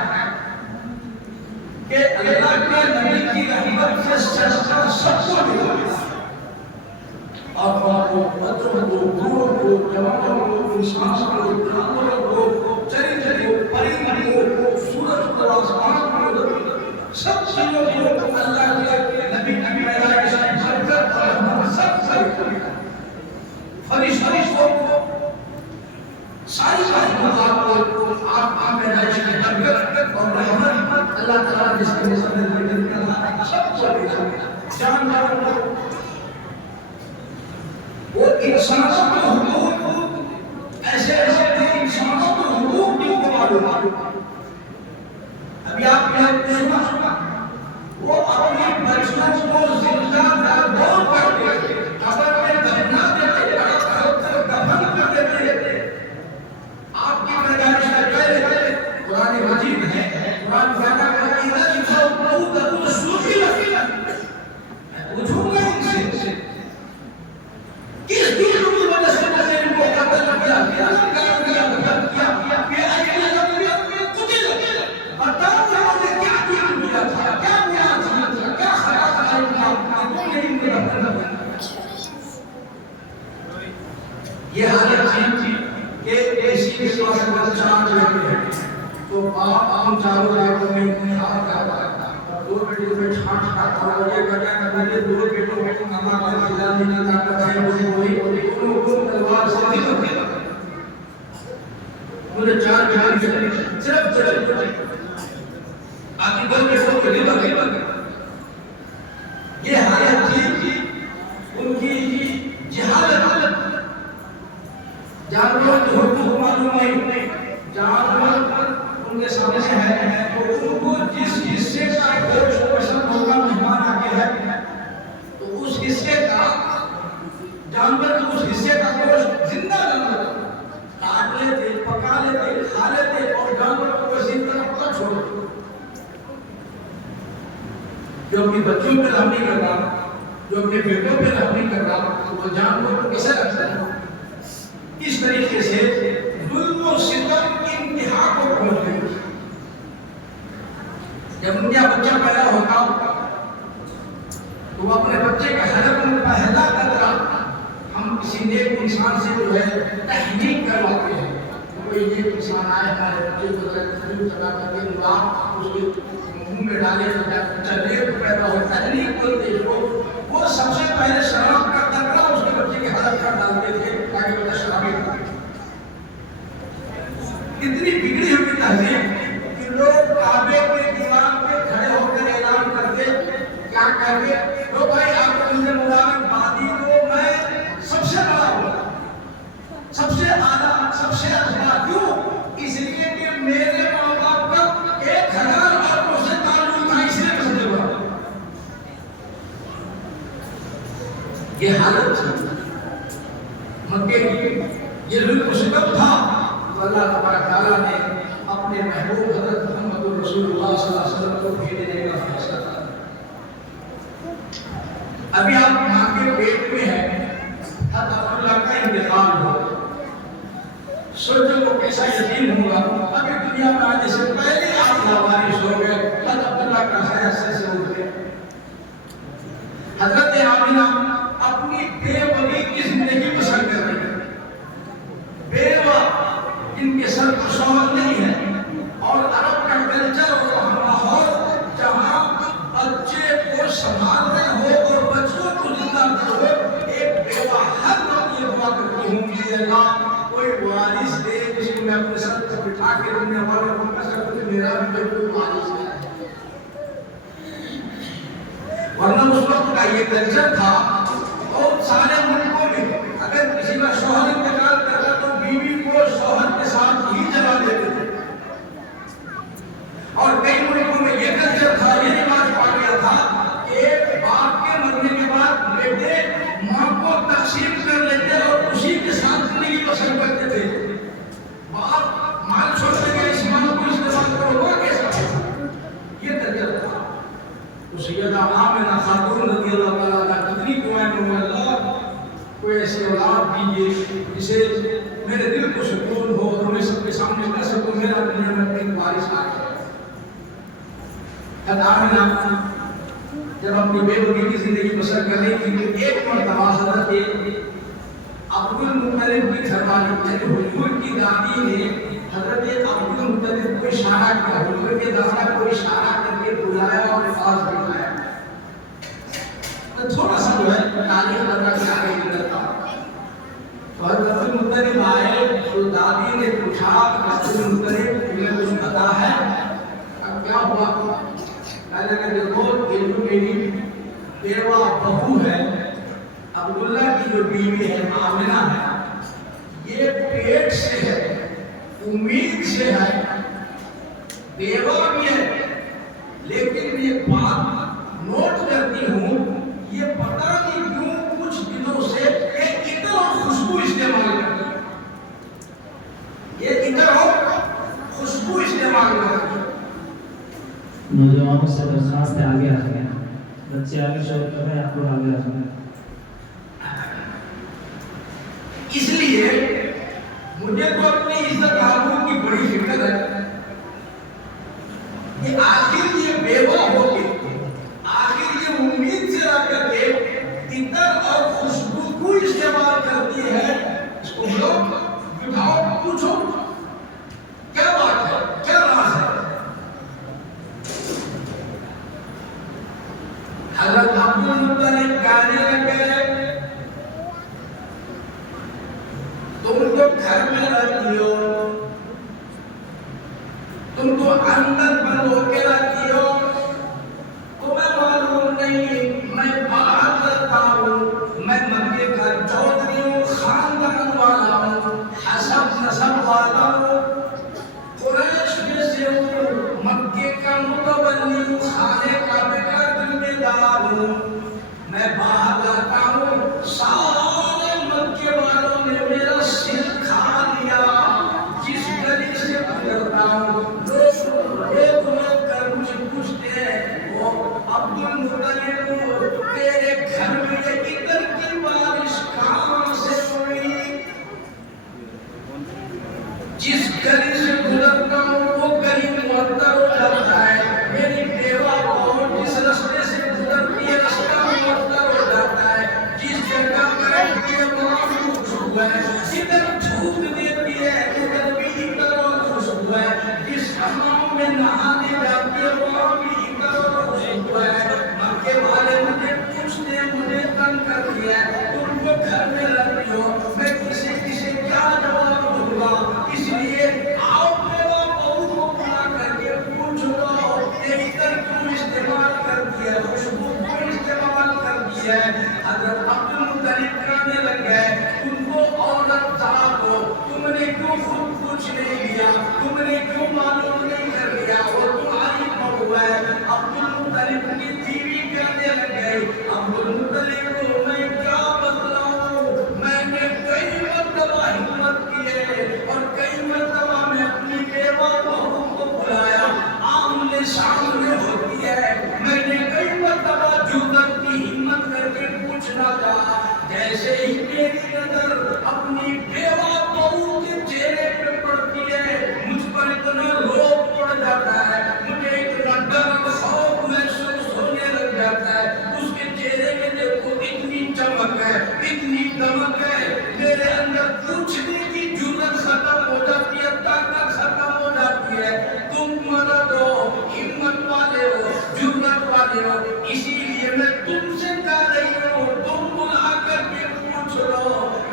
کہ اللہ کے نبی کی رحمت سے سچا سب کو ملا آپ کو بچوں کو بوڑھوں کو جوانوں کو انسانوں کو جانوروں کو چرندوں کو پرندوں کو سورج کو آسمان کو سب چیزوں کو اللہ کے نبی کی پیدائش سے برکت اور رحمت سب سے فرشتوں کو ساری مخلوقات کو آپ پیدائش کی برکت اور رحمت اللہ تعالیٰ جس کے نظر میں سب سے جانوروں کو وہ انسانوں کے حقوق ایسے ایسے انسانوں کے حقوق معلوم. ابھی آپ نے سنا وہ اپنے بچوں کو زندہ دار کرتے تھے، قبر میں دفنا دیتے تھے، دفن کر دیتے تھے. آپ کی پیدائش سے پہلے قرآن مجید ہے، قرآن زیادہ کہتا ہے کہ وہ تو سوچی لگی پوچھوں گا ان سے کس دین کی وجہ سے میں نے ان کو قتل کیا کیا کہ اگلے زمانے میں تجھے لگے بتاؤ کہ انہوں نے کیا دین کیا تھا، کیا بیان کیا تھا، کیا خیال تھا ان کا نہیں ملا. یہ حالت تھی کہ ایسی کے سوا سے بچہ بیٹے ہیں تو باپ ہم چاروں بیٹوں میں انتخاب کرتا ہے، دو بیٹوں میں چھانٹ کرتا ہے. یہ کہتا ہے کہ میرے دو بیٹوں میں نماز کا خیال نہیں کرتا ہے، مجھے وہی ان تلوار سے نہیں ہوتے. مجھے چار بیٹے صرف آگے دو بیٹوں کو نہیں بگے. یہ حالت تھی ان کی جہالت. جانور کی حقوق معلوم نہیں، جانور ان کے سامنے ہے تو ان کو جس حصے کا گوشت پسند ہوگا مہمان آگے ہے تو اس حصے کا جانور کو اس حصے کا گوشت زندہ جانور کاٹ لیتے، پکا لیتے، کھا لیتے اور جانور کو اسی طرح پکا چھوڑ دیتے. جو اپنے بچوں پہ رحم نہیں کر رہا، جو اپنے بیٹوں پہ رحم نہیں کر رہا تو وہ جانور کو کیسے رکھتا ہے؟ اس طریقے سے ظلم و ستم کی انتہا کو پہنچ گئی. جب ان کا بچہ پیدا ہوتا تو وہ اپنے بچے کے حلق میں پہلا قطرہ ہم کسی نیک انسان سے جو ہے تحقیق کرواتے ہیں. کوئی نیک انسان آئے ہمارے بچے کو تحقیق کرا کر کے آپ اس کے منہ میں ڈالے تو بچہ نیک پیدا ہو تحقیق بولتے ہیں. وہ سب سے پہلے شراب کا قطرہ اس کے بچے کے حلق پر ڈالتے تھے تاکہ بچہ شرابی ہو. اتنی بگڑی ہوئی تہذیب کہ لوگ کعبے کے دیوار پہ کھڑے ہو کر اعلان کرتے کیا کہتے تو بھائی آپ کو مجھے مبارکبادی دو، میں سب سے بڑا ہوں، سب سے اعلیٰ، سب سے اچھا. کیوں؟ اس لیے کہ میرے ماں باپ کا 1000 باتوں سے تعلق تھا، اس لیے سب سے بڑا. یہ حالت تھی مکے کی. یہ ظلم و ستم تھا. اللہ تبارک تعالیٰ نے اپنے محبوب حضرت محمد رسول اللہ صلی اللہ علیہ وسلم کو بھیجنے کا فیصلہ کیا. ابھی آپ ماں کے پیٹ میں ہیں، حضرت اللہ کا انتقال ہو. سوچو وہ کیسا یقین ہوگا. ابھی دنیا میں آنے سے پہلے آپ لاوارث ہو گئے، حضرت اللہ کا حیثیت سے اٹھ گئے. حضرت آمینہ اپنی بیوی کی زندگی بسر کر رہی ہے. بیوہ ان کے سر پر شوہر نہیں ہے اور عرب کا کلچر اور ماحول جہاں بچے کو سنبھال رہے ہو اور بچوں کو زندہ ہو، ایک بیوہ ہر وقت یہ دعا کرتی ہوں کہ اللہ کوئی وارث دے جس کو میں اپنے سر پر بٹھا کے دنیا والوں کو کہہ سکوں کہ میرا بھی کوئی وارث ہے. ورنہ اس وقت کا یہ کلچر تھا اور سارے ملکوں میں اگر کسی کا شوہر انتقال کرتا تو بیوی کو شوہر کے ساتھ ہی جلا دیتے تھے. اور کئی ملکوں میں یہ کلچر تھا، یہ رواج پا گیا تھا کہ باپ کے مرنے کے بعد بیٹے ماں کو تقسیم کر لیتے اور اسی کے ساتھ زندگی بسر کرتے تھے. باپ مال چھوڑنے کے اس مال کو استعمال کرو وہ کیسا یہ کلچر تھا. تو سیدہ آمنہ خاتون رضی اللہ تعالیٰ عنہ کتنی دعائیں کروں اللہ کوئی ایسی اولاد دیجیے جسے میرے دل کو سکون ہو اور میں سب کے سامنے کہہ سکوں میرا دنیا میں ایک وارث آ گیا. حضرت آمنہ جب اپنی بیوی کی زندگی بسر کر رہی تھی کہ ایک مرتبہ حضرت عبد المطلب کی گھر والی یعنی حضور کی دادی نے حضرت عبد المطلب کو اشارہ کیا. حضور کے دادا کو اشارہ کر کے بلایا اور پاس بٹھایا. تھوڑا سا جو ہے تاریخ بتا کے آگے نکلتا. حضرت عبد المطلب آئے تو دادی نے پوچھا عبد المطلب تمہیں کچھ پتا ہے؟ اب کیا ہوا؟ کہنے لگے دیکھو یہ جو میری بیوہ بہو ہے عبداللہ کی جو بیوی ہے آمنہ ہے، یہ پیٹ سے ہے، امید سے ہے بیوہ بھی ہے، لیکن یہ بات نوٹ کرتی ہوں، یہ پتہ نہیں کیوں کچھ دنوں سے ایک عطر اور خوشبو استعمال کرتی ہے، یہ عطر اور خوشبو استعمال کرتی ہے۔ نوجوانوں سے درخواست ہے آگے آ جائیں، بچے آگے شور کر رہے ہیں، آپ لوگ آگے آ جائیں۔ اس لیے مجھے تو اپنی عزت آبرو کی بڑی فکر ہے کہ آخر یہ بیوہ ہو کے، آخر یہ امید سے رہ کر کے عطر اور خوشبو کو استعمال کرتی ہے، اس کو بولو، بٹھاؤ، پوچھو کیا بات ہے، کیا راز ہے؟ حضرت عبد المطلب کہنے لگے تم تو گھر میں رہتی ہو، تم تو اندر بند ہو کے رہتی ہو، تمہیں معلوم نہیں میں باہر رہتا ہوں، میں مکے کا چودھری ہوں، خاندان والا ہوں، حسب نسب والا ہوں، قریش میں سے ہوں، مکے کا متولی ہوں، خانے کعبے کا ذمہ دار ہوں، میں باہر رہتا ہوں، سارے مکے والوں نے میرا سر کھا لیا، جس گلی سے گزرتا ہوں لوگ ایک کر مجھے پوچھتے ہیں، وہ عبد المطلب تیرے گھر میں یہ عطر کی بارش کہاں سے ہوئی؟ جس گلی سے گزرتا ہوں وہ گلی معطر ہو جاتا ہے، میری بیوہ بہو جس رستے سے گزرتی ہے رستہ معطر ہو جاتا ہے، جس جگہ بیٹھتی ہے وہاں بھی خوشبو ہے، جدھر تھوک دیتی ہے ادھر بھی عطر اور خوشبو ہے، جس حمام میں نہانے جاتی ہے وہاں بھی عطر اور خوشبو ہے۔ مکے والے مجھے پوچھتے ہیں، مجھے تنگ کر دیا ہے، تم کو گھر میں رہتی ہو، میں کسی کیا جواب دوں گا؟ اس لیے آؤ بیوہ بہو کو بلا کر کے پوچھ لو یہ عطر کیوں استعمال کرتی ہے، خوشبو کیوں استعمال کرتی ہے؟ حضرت عبد المطلب کہنے لگے تم کو عورت ذات ہو، تم نے کیوں خود کچھ نہیں لیا، تم نے کیوں معلوم نہیں کر لیا، وہ تمہاری بہو ہے۔ عبد المطلب کی بیوی کہنے لگے عبد المطلب کو میں کیا بتلاؤں، میں نے کئی مرتبہ ہمت کیے اور کئی مرتبہ میں اپنی بیوہ بہو کو بلایا، آمنے سامنے ہوتی ہے، میں نے کئی مرتبہ جرأت کی ہمت کر کے پوچھنا چاہا، جیسے ہی میری نظر اپنی بیوہ بہو کے چہرے پہ پڑتی ہے مجھ پر اتنا روب پڑ جاتا ہے، مجھے اتنا ڈر اور خوف محسوس ہونے لگ جاتا ہے، اس کے چہرے میں دیکھو اتنی چمک ہے، اتنی دمک ہے، میرے اندر پوچھنے کی جرأت ختم ہو جاتی ہے، طاقت ختم ہو جاتی ہے۔ تم مرد ہو، ہمت والے ہو، جرأت والے ہو، اسی لیے میں تم سے کہہ رہی ہوں تم بلا کر کے پوچھ لو،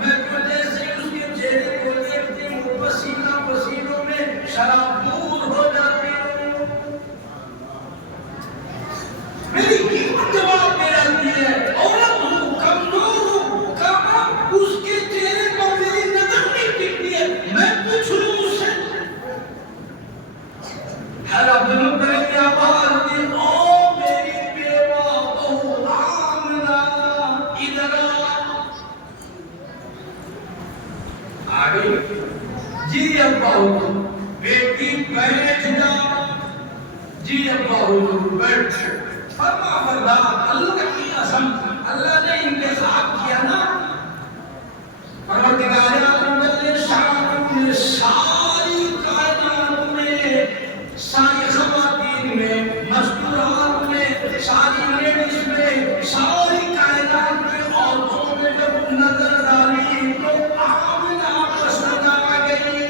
میں تو جیسے اس کے چہرے کو دیکھتی ہوں پسینہ پسینوں میں شرابور ہو جاتی ہوں۔ میری ہمت جواب دے رہی ہے، عورت ہوں، کمزور ہوں، کہاں اس کے چہرے پر میری نظر نہیں ٹکتی ہے، میں پوچھ لوں اس سے۔ حضرت عبد المطلب کی آواز دی، او میری بیوہ بہو آمنہ ادھر آ گئی، جی ابا حضور، بیٹی بیٹھ جا، جی ابا حضور بیٹھ، فرما بردار، اللہ کی قسم، اللہ نے انتخاب کیا نا، پروردگار عالم نے ساری کائنات میں، ساری خواتین میں، مستورات میں، ساری لیڈیز میں، ساری کائنات میں عورتوں میں جب نظر ڈالی تو آمنہ پسند آ گئی۔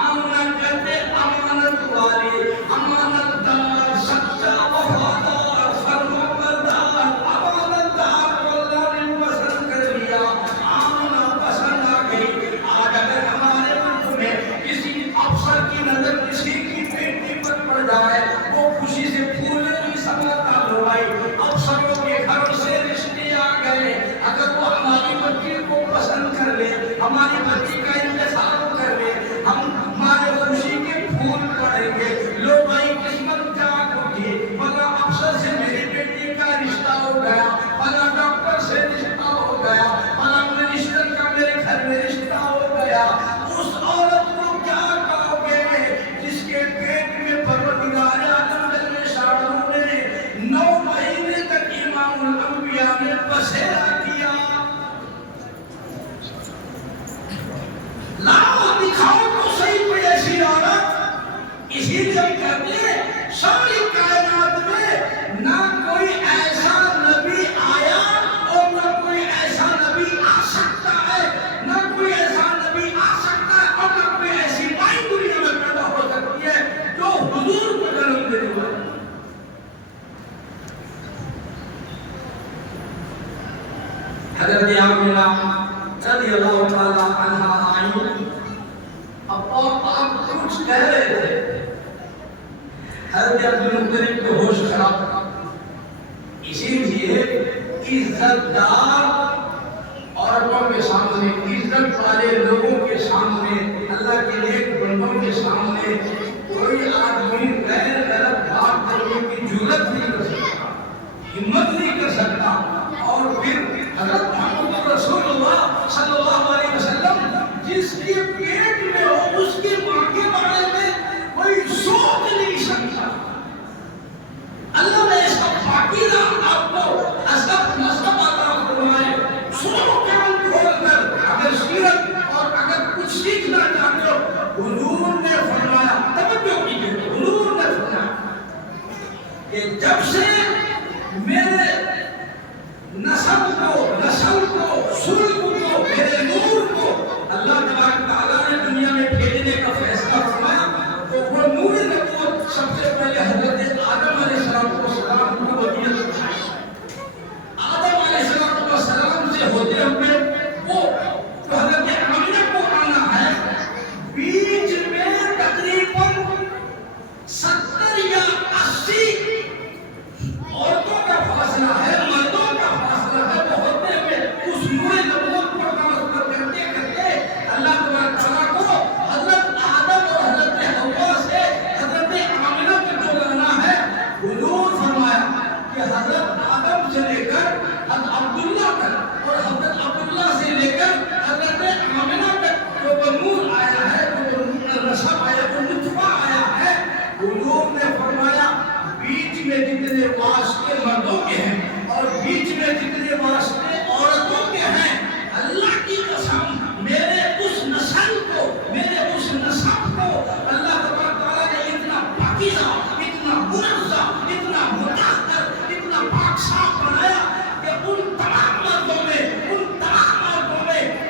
آمنہ کہتے امانت والی، امانت دار، سچا وفادار، فرما بردار، امانت دار کو اللہ نے پسند کر لیا۔ آمنہ پسند اسی لیے ہم کہتے ہیں ساری کائنات میں نہ کوئی ایسا نبی آیا اور نہ کوئی ایسا نبی آ سکتا ہے، نہ کوئی ایسا نبی آ سکتا ہے اور نہ کوئی ایسی مائی دنیا میں پیدا ہو سکتی ہے جو حضور کو جنم دینے والی۔ حضرت آمنہ رضی اللہ تعالیٰ عنہ آئیں اور آپ کچھ کہہ رہے تھے، حضرت عبدالمطلب کو ہوش خراب، اسی لیے عزت دار عورتوں کے سامنے، عزت والے لوگوں کے سامنے، اللہ کے نیک بندوں کے سامنے کوئی آدمی غیر غلط بات کرنے کی جرات نہیں کر سکتا، ہمت نہیں کر سکتا۔ اور پھر حضرت محمد رسول اللہ صلی اللہ علیہ وسلم جس کے پیٹ میں ہو اس کی ماں کے بارے میں کوئی سوچ نہیں سکتا۔ اللہ نے اس کا پاکیزہ آپ کو عزت مذہب عطا فرمائے، سنو قرآن کھول کر اگر سیرت اور اگر کچھ سیکھنا چاہتے ہو، حضور نے فرمایا، توجہ کیجئے، حضور نے فرمایا کہ جب سے میرے نسل کو سلب کو میرے نور کو اللہ تبارک تعالیٰ نے دنیا میں بھیجنے کا فیصلہ فرمایا تو وہ نور نبوت سب سے پہلے حضرت آدم علیہ السلام کو ودیت فرمائی۔ آدم علیہ السلام سے ہوتے ہوئے وہ حضرت آمنہ کو آنا ہے، بیچ میں تقریباً 70 یا 80 عورتوں کا فاصلہ ہے، مردوں کا فاصلہ ہے، وہ ہوتے ہوئے اس نور نبوت پر تمسک کرتے کرتے اللہ تبارک تعالیٰ کو حضرت آدم اور حضرت حوا سے حضرت آمنہ کو جو لانا ہے، حضور فرمایا کہ حضرت آدم سے لے کر حضرت عبداللہ تک اور حضرت عبداللہ سے لے کر حضرت آمنہ تک جو نور آیا ہے، جو نسب آیا، جو نطفہ آیا ہے، حضور نے فرمایا بیچ میں جتنے واسطے مردوں کے ہیں اور بیچ میں جتنے واسطے عورتوں کے ہیں، اللہ کی قسم میرے اس نسل کو، میرے اس نسب کو اللہ تبارک تعالیٰ نے اتنا پاکیزہ، اتنا منزہ، اتنا مطہر، اتنا پاک صاف بنایا کہ ان تمام مردوں میں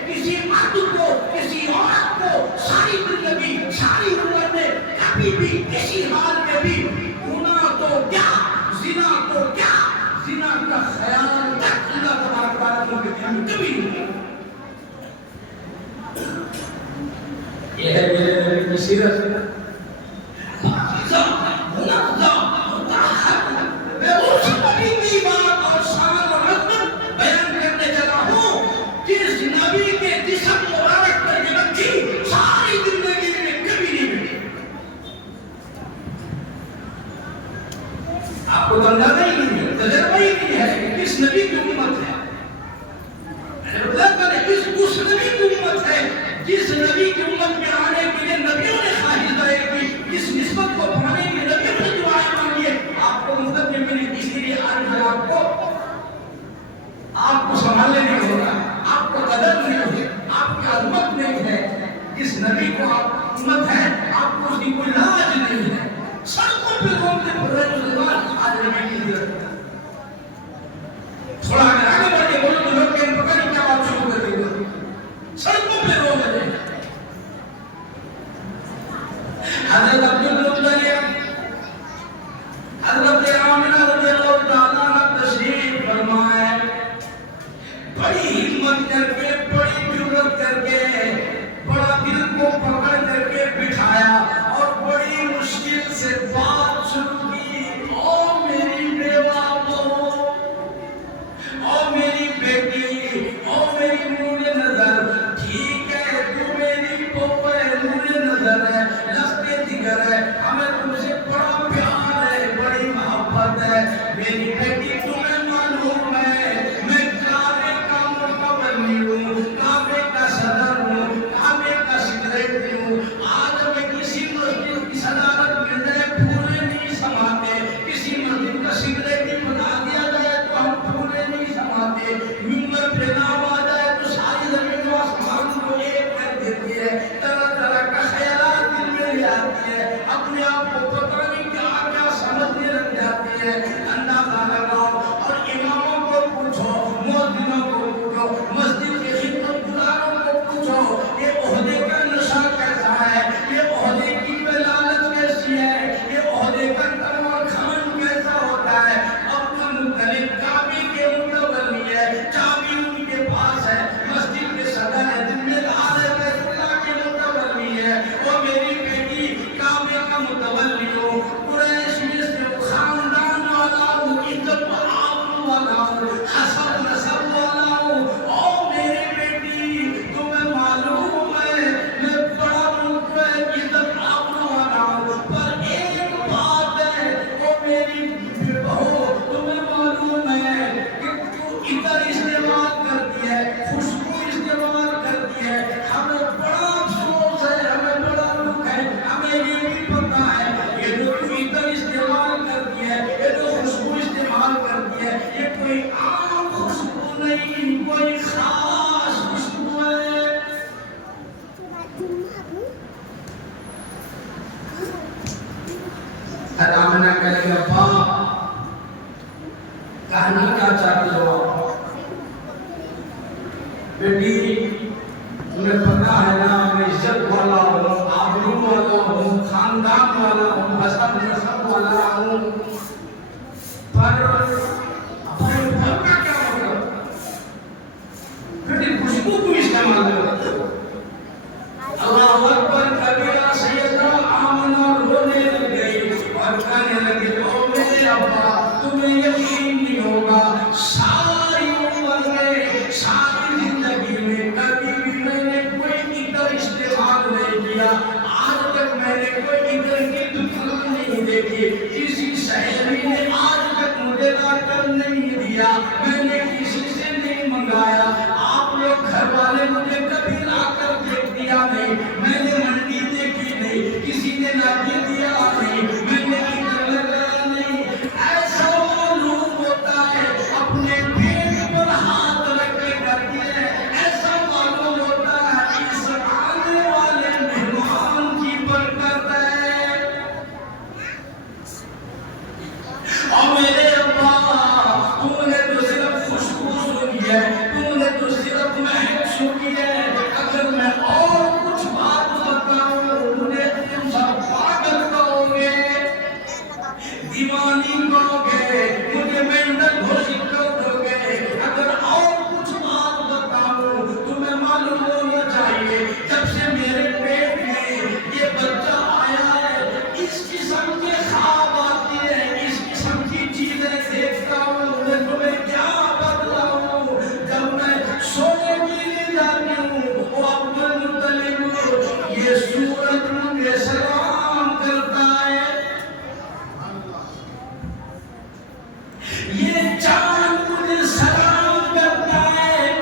کسی مرد کو، کسی عورت کو ساری زندگی، ساری عمر میں کبھی بھی کسی حال میں بھی تو کیا زنا تو کیا زنا کا خیال تک اللہ تبارک تعالیٰ کے دل میں کبھی نہیں۔ یہ ہے میرے نبی کی سیرت، پاکیزہ، منزہ، مطہر۔ میں اس نبی کی بات اور شان اور عظمت بیان کرنے چلا ہوں جس نبی کے جسم مبارک پر یہ مکھی ساری زندگی میں کبھی نہیں ملی۔ آپ کو اندازہ ہی نہیں ہے، تجربہ ہی نہیں ہے کہ کس نبی کی امت ہے، اس نبی کی امت ہے جس نبی کی امت میں آنے کے لیے نبیوں نے خواہش ظاہر کی، جس نسبت کو پانے کے لیے نبیوں نے دعائیں مانگی ہے۔ آپ کو مدد میں ملی، اس لیے آج آپ کو سنبھالنے نہیں ہوگا، آپ کو قدر نہیں ہوگی، آپ کی عظمت نہیں ہے۔ جس نبی کو آپ امت ہے، آپ کو اس کی کوئی لاج نہیں ہے۔ سڑکوں پہ گھومتے پھر رہے مسلمان آج نبی کی ضرورت ہے۔ تھوڑا اگر آگے بڑھ کے بولو تو لوگ کہیں پتہ نہیں کیا بات شروع کر دیں گے، سڑکوں پہ رو رہے ہیں۔ حضرت عبدالمطلب، حضرت آمنہ رضی اللہ تعالیٰ عنہ تشریف فرمائے، بڑی ہمت کر کے، بڑی جرات کر کے، بڑا دل کو پکڑ کر کے بٹھایا اور بڑی مشکل سے بات شروع کی۔ او میری بیوہ بہو، او میری بیٹی، او میری نور نظر، ٹھیک ہے تو میری بہو ہے، نور نظر ہے، لفظ دیگر ہے، ہمیں تم سے بڑا پیار ہے، بڑی محبت ہے۔ میری بیٹی تمہیں معلوم ہے میں کعبے کا متولی ہوں، کعبے کا صدر ہوں، کعبے کا سیکریٹری ہوں۔ آج میں کسی مسجد کی صدارت مل جائے پھولے نہیں سماتے، کسی مسجد کا سیکریٹری بنا دیا جائے تو ہم پھولے نہیں سماتے، ممبر پہ نام آ جائے تو ساری زمین و آسمان کو ایک کر دیتی ہے، طرح طرح کا خیالات دل میں لے آتی ہے، اپنے آپ متولیوں قریش میں سے خاندان والا ہوں عزت آبرو والا ہوں حسب نسب والا ہوں او میری بیٹی تمہیں معلوم ہے میں بڑا ملک میں عزت آبرو والا ہوں پر ایک بات ہے او میری بہو تمہیں معلوم ہے کہ تو ادھر استعمال کرتی ہے خوشبو استعمال کرتی ہے ہمیں بڑا افسوس ہے ہمیں بڑا دکھ ہے ہمیں یہ بھی پتا ہے یہ جو تو ادھر استعمال کرتی ہے یہ جو خوشبو استعمال کرتی ہے یہ کوئی عام خوشبو نہیں کوئی خاص خوشبو ہے آمنہ کہنے لگا باپ کہانی کیا چاہتی ہو بیٹی تمہیں پتا ہے نا میں عزت والا ہوں آبرو والا ہوں خاندان والا ہوں حسب نسب والا ہوں پر اپنے گھر کا کیا مطلب بیٹی خوشبو کو استعمال کرتے ہو اللہ اکبر کبیرہ سیدہ آمنہ رونے لگ گئی اور کہنے لگے او میرے ابا تمہیں یقین نہیں ہوگا ساری عمر میں ساری زندگی میں کبھی بھی میں نے کوئی عطر استعمال نہیں کیا آج تک میں نے کوئی عطر کی دکان نہیں دیکھی کسی سہیلی نے آج تک مجھے لا کر نہیں دیا میں نے کسی سے نہیں منگایا آپ لوگ گھر والے مجھے کبھی لا کر دیکھ دیا نہیں میں نے منڈی دیکھی نہیں کسی نے لا کے دیا نہیں میں نے عطر لگایا نہیں ایسا معلوم ہوتا ہے اپنے پیٹ پر ہاتھ رکھ کے کرتی ہے ایسا معلوم ہوتا ہے اس آنے والے مہمان کی برکت ہے اور میرے ابا تم نے تو صرف خوشبو سنی ہے تم نے تو صرف مہک سنی ہے اگر میں اور کچھ بات بتاؤں مجھے تم سب پاگل کہو گے دیوانی کہو گے مجھے مینڈل گھوشت کر دو گے اگر اور کچھ بات بتاؤں تمہیں معلوم ہونا چاہیے جب سے میرے پیٹ میں یہ بچہ آیا ہے اس قسم کے خواب آتے ہیں اس قسم کی چیزیں دیکھتا ہوں میں تمہیں کیا بتلاؤں جب میں سونے کے لیے جاتی ہوں وہ عبد المطلب یہ سورج مجھے سلام کرتا ہے یہ چاند مجھے سلام کرتا ہے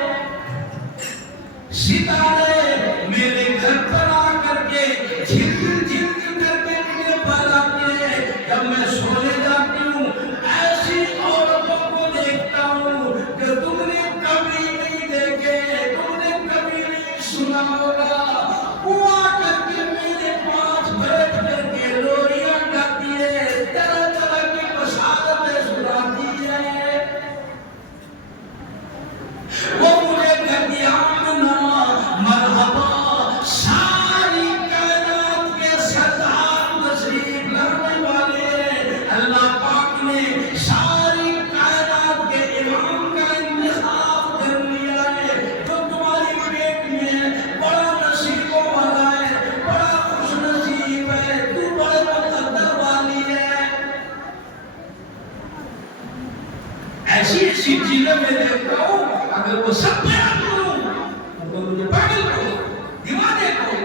ستارے میرے گھر پر آ کر کے جھل جھل کر کے مجھے پالاتے ہیں جب میں سونے جاتی ہوں ایسی عورتوں کو دیکھتا ہوں کہ تم نے کبھی نہیں دیکھے تم نے کبھی نہیں سنا ہوگا وہ آ کر کے میرے پاس بیٹھ کر کے لوریاں گاتی ہے طرح طرح کی بشارتیں سناتی ہے وہ مجھے کہتی آمنہ مرحبا ساری کائنات کے سردار تشریف لانے والے ہیں اللہ پاک نے ساری کائنات کے امام کا انتخاب کر لیا ہے جو تمہاری پیٹ میں بڑا نصیبوں والا ہے بڑا خوش نصیب ہے تو بڑے مقدر والی ہے ایسی ایسی چیزیں میں دیکھتا ہوں اگر وہ سب بیان کروں تو مجھے پاگل کرو دیوانے کو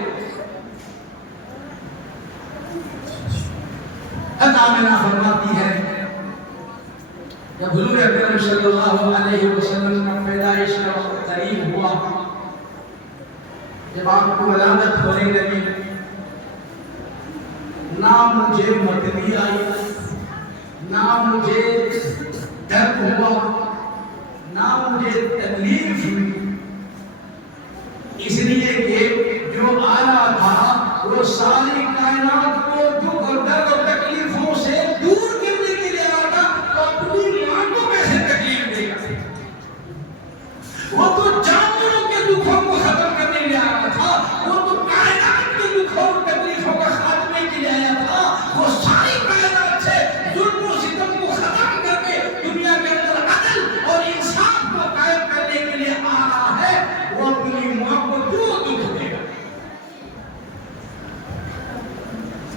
آمنہ فرماتی ہے جب حضور اکرم صلی اللہ علیہ وسلم کا پیدائش کا وقت قریب ہوا جب آپ کو ولادت ہونے لگی نہ مجھے مدنی آئی نہ مجھے درد ہوا نہ مجھے تکلیف ہوئی اس لیے کہ جو آیا تھا وہ ساری کائنات کو دکھ اور درد اور تکلیفوں سے دور کرنے کے لیے آیا تھا تو اپنی ماں کو کیسے تکلیف دے گا وہ تو جانوروں کے دکھوں کو ختم کرنے کے لیے آیا تھا وہ تو کائنات کے دکھوں اور تکلیفوں کا خاتمے کے لیے آیا تھا وہ ساری کائنات سے ظلم و ستم کو ختم کر کے دنیا کے اندر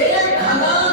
1000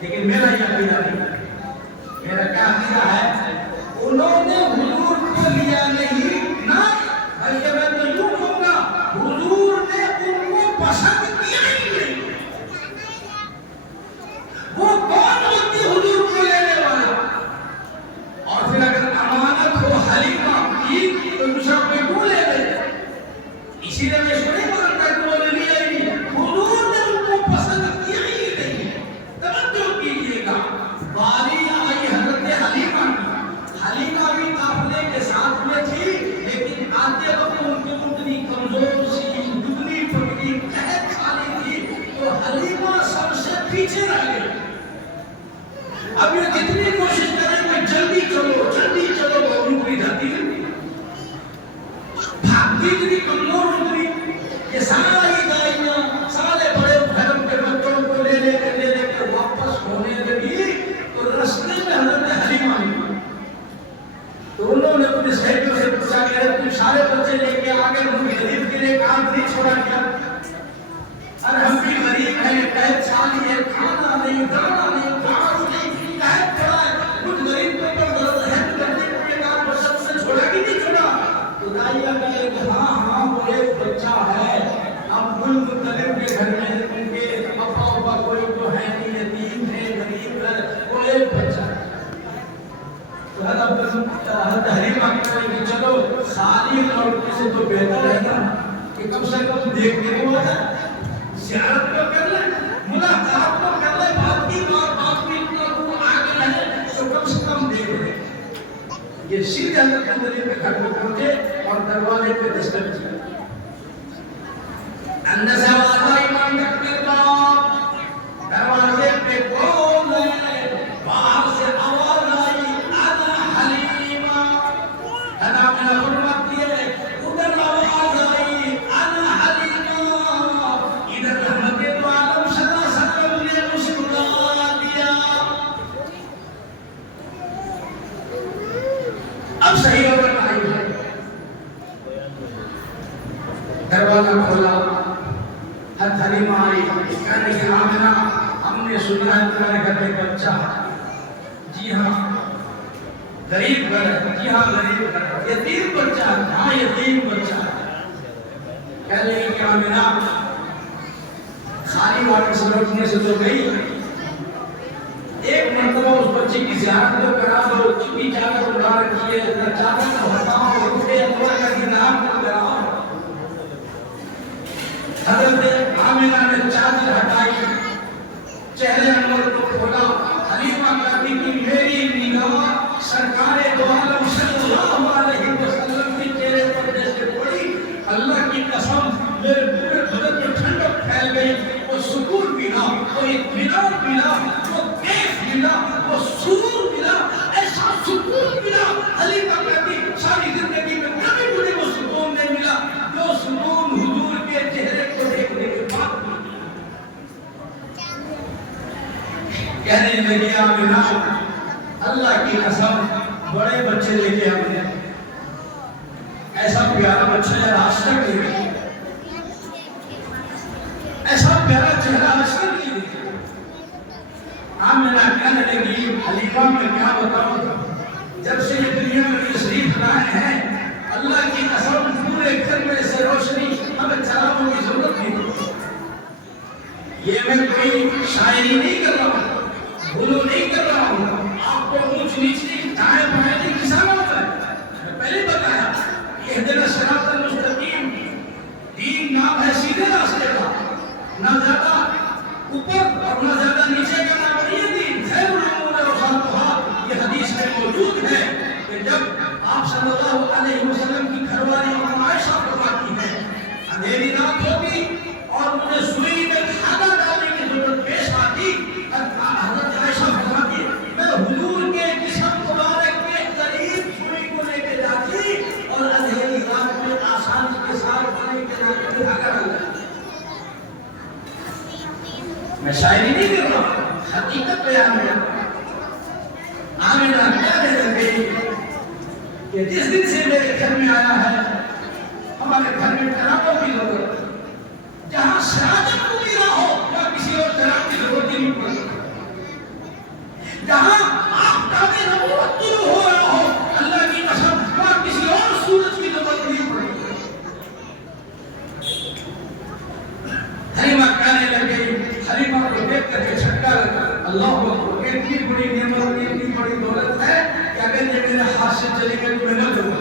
لیکن میرا یہ عقیدہ نہیں، میرا کیا عقیدہ ہے، انہوں نے حضور کو لیا نہیں نہ، بلکہ میں تو یوں کہوں گا حضور نے ان کو پسند کیا ہی نہیں۔ وہ کون ہوتی حضور کو لینے والا؟ اور پھر اگر امانت ہو حلیمہ کی تو دوسرا کوئی کیوں لے لے؟ اسی لیے میں سنی مگر کہ انہوں نے لیا ہی نہیں، حضور نے ان کو پسند کیا ہی نہیں۔ توجہ کیجیے گا، باری آئی حضرت حلیمہ کی، حلیمہ بھی قافلے کے ساتھ میں تھی، لیکن آتے وقت ان کی اتنی کمزور سی دبلی پتلی قحط والی تھی، تو حلیمہ سب سے پیچھے رہ گئی۔ اب یہ جتنی کوشش کریں کہ جلدی چلو وہ رک جاتی ہے، بھاگتی اتنی کمزور اتنی، یہ ساری دائیاں سارے بڑے دھرم کے بچوں کو لے لے کے واپس ہونے لگی، تو رستے میں حضرت حلیمہ آئی، تو انہوں نے اپنے سہیلیوں سے پوچھا کہ تم سارے بچے لے کے آگے ہم غریب کے لیے کام نہیں چھوڑا کیا؟ ارے ہم بھی غریب ہیں، قید سالی ہے، کھانا نہیں، دانا نہیں، گھاس نہیں، قید پڑا ہے، کچھ غریب کو پر رحم کرنے کے لیے کام سب سے چھوڑا کہ نہیں چھوڑا؟ تو دائیہ کہے کہ ہاں وہ ایک بچہ ہے، اب ملک طلب کے گھر میں ان کے ابا کوئی تو ہے نہیں، یتیم ہے، غریب ہے، وہ ایک بچہ ہے۔ تو حضرت حلیمہ کہتے ہیں کہ چلو ساری لڑکی سے تو بہتر ہے نا کہ کم سے کم دیکھنے کو آ جائے، زیارت کو کر لیں، ملاقات کو کر لیں، بات کی اتنا دور آگے ہے تو کم سے کم دیکھ لیں۔ یہ سیدھے حضرت حلیمہ کے گھر میں پہنچے اور دروازے پہ دستک دی، اندر سے آواز آئی امام تکبیر باب، دروازے پہ کون ہے؟ باہر سے آواز آئی انا حلیمہ، انا میں نے فرمات دیے، ادھر آواز آئی انا حلیمہ، ادھر رحمت دو عالم صلی اللہ علیہ وسلم نے مسکرا دیا۔ اب صحیح عورت آئی ہے، دروازہ کھولا، حضرت حلیمہ آئی، کہنے کہ آمنہ ہم نے سنا ہے تمہارے گھر میں بچہ ہے۔ جی ہاں غریب گھر ہے، جی ہاں غریب گھر ہے، یتیم بچہ ہے، ہاں یتیم بچہ ہے۔ کہنے کہ آمنہ خالی واپس لوٹنے سے تو گئی، ایک مرتبہ اس بچے کی زیارت کو کرا دو، چکی چادر اڑا رکھی ہے، چادر کا ہٹاؤ، روٹے انور کا انعام کو کراؤ۔ حضرت آمنہ نے چادر ہٹائی، چہرے انور کو کھولا، حلیمہ کہتی کہ میری نگاہ سرکار دو عالم صلی اللہ علیہ وسلم کے چہرے پر جیسے پڑی، اللہ کی قسم میرے پورے بدن میں ٹھنڈک پھیل گئی، وہ سکون ملا، وہ اطمینان ملا، وہ کیف ملا، وہ سرور ملا، ایسا سکون ملا۔ حلیمہ کہتی ساری زندگی میں کبھی مجھے وہ سکون نہیں ملا جو سکون حضور کے چہرے کو دیکھنے کے بعد ملا۔ کہنے لگی آمنہ اللہ کی قسم بڑے بچے لے کے ہم نے ایسا پیارا بچہ ہے آج تک لے کے، ایسا پیارا چہرہ آج تک نہیں دیکھا۔ آمنہ کہنے لگی حلیمہ میں کیا بتاؤں، جب سے یہ دنیا میں تشریف لائے ہیں اللہ کی قسم پورے گھر میں سے روشنی ہمیں چراغوں کی ضرورت نہیں ہوتی۔ یہ میں کوئی شاعری نہیں کر رہا ہوں، بھولو نہیں کر رہا ہوں، آپ کو اونچ نیچ نہیں، دائیں بائیں نہیں کسانا ہوتا ہے۔ میں پہلے بتایا اہدنا صراط المستقیم، دین نام ہے سیدھے راستے کا، نہ زیادہ اوپر اور نہ زیادہ نیچے کا نام نہیں ہے دین، خیر الامور اوساطها، یہ حدیث میں موجود ہے کہ جب آپ صلی اللہ علیہ وسلم کی گھر والی عائشہ فرماتی ہے اندھیری رات ہوگی اور مجھے سوئی میں دھاگا ڈالنے کی ضرورت پیش آتی، حضرت عائشہ فرماتی میں حضور کے جسم مبارک کے قریب سوئی کو لے کے جاتی اور اندھیری رات میں آسانی کے ساتھ پانی کے ناک میں دھاگا ڈالتی۔ میں شاعری نہیں کر رہا، حقیقت بیان ہے۔ آمنہ کہنے لگی کہ جس دن سے میرے گھر میں آیا ہے ہمارے گھر میں چراغوں کی ضرورت ہے، جہاں شراکت کو گرا ہو یا کسی اور چراغ کی ضرورت ہی نہیں پڑتی۔ یہ اتنی بڑی نعمت ہے، اتنی بڑی دولت ہے کہ اگر یہ میرے ہاتھ سے چلی گئی تو میں نہ دوں گا،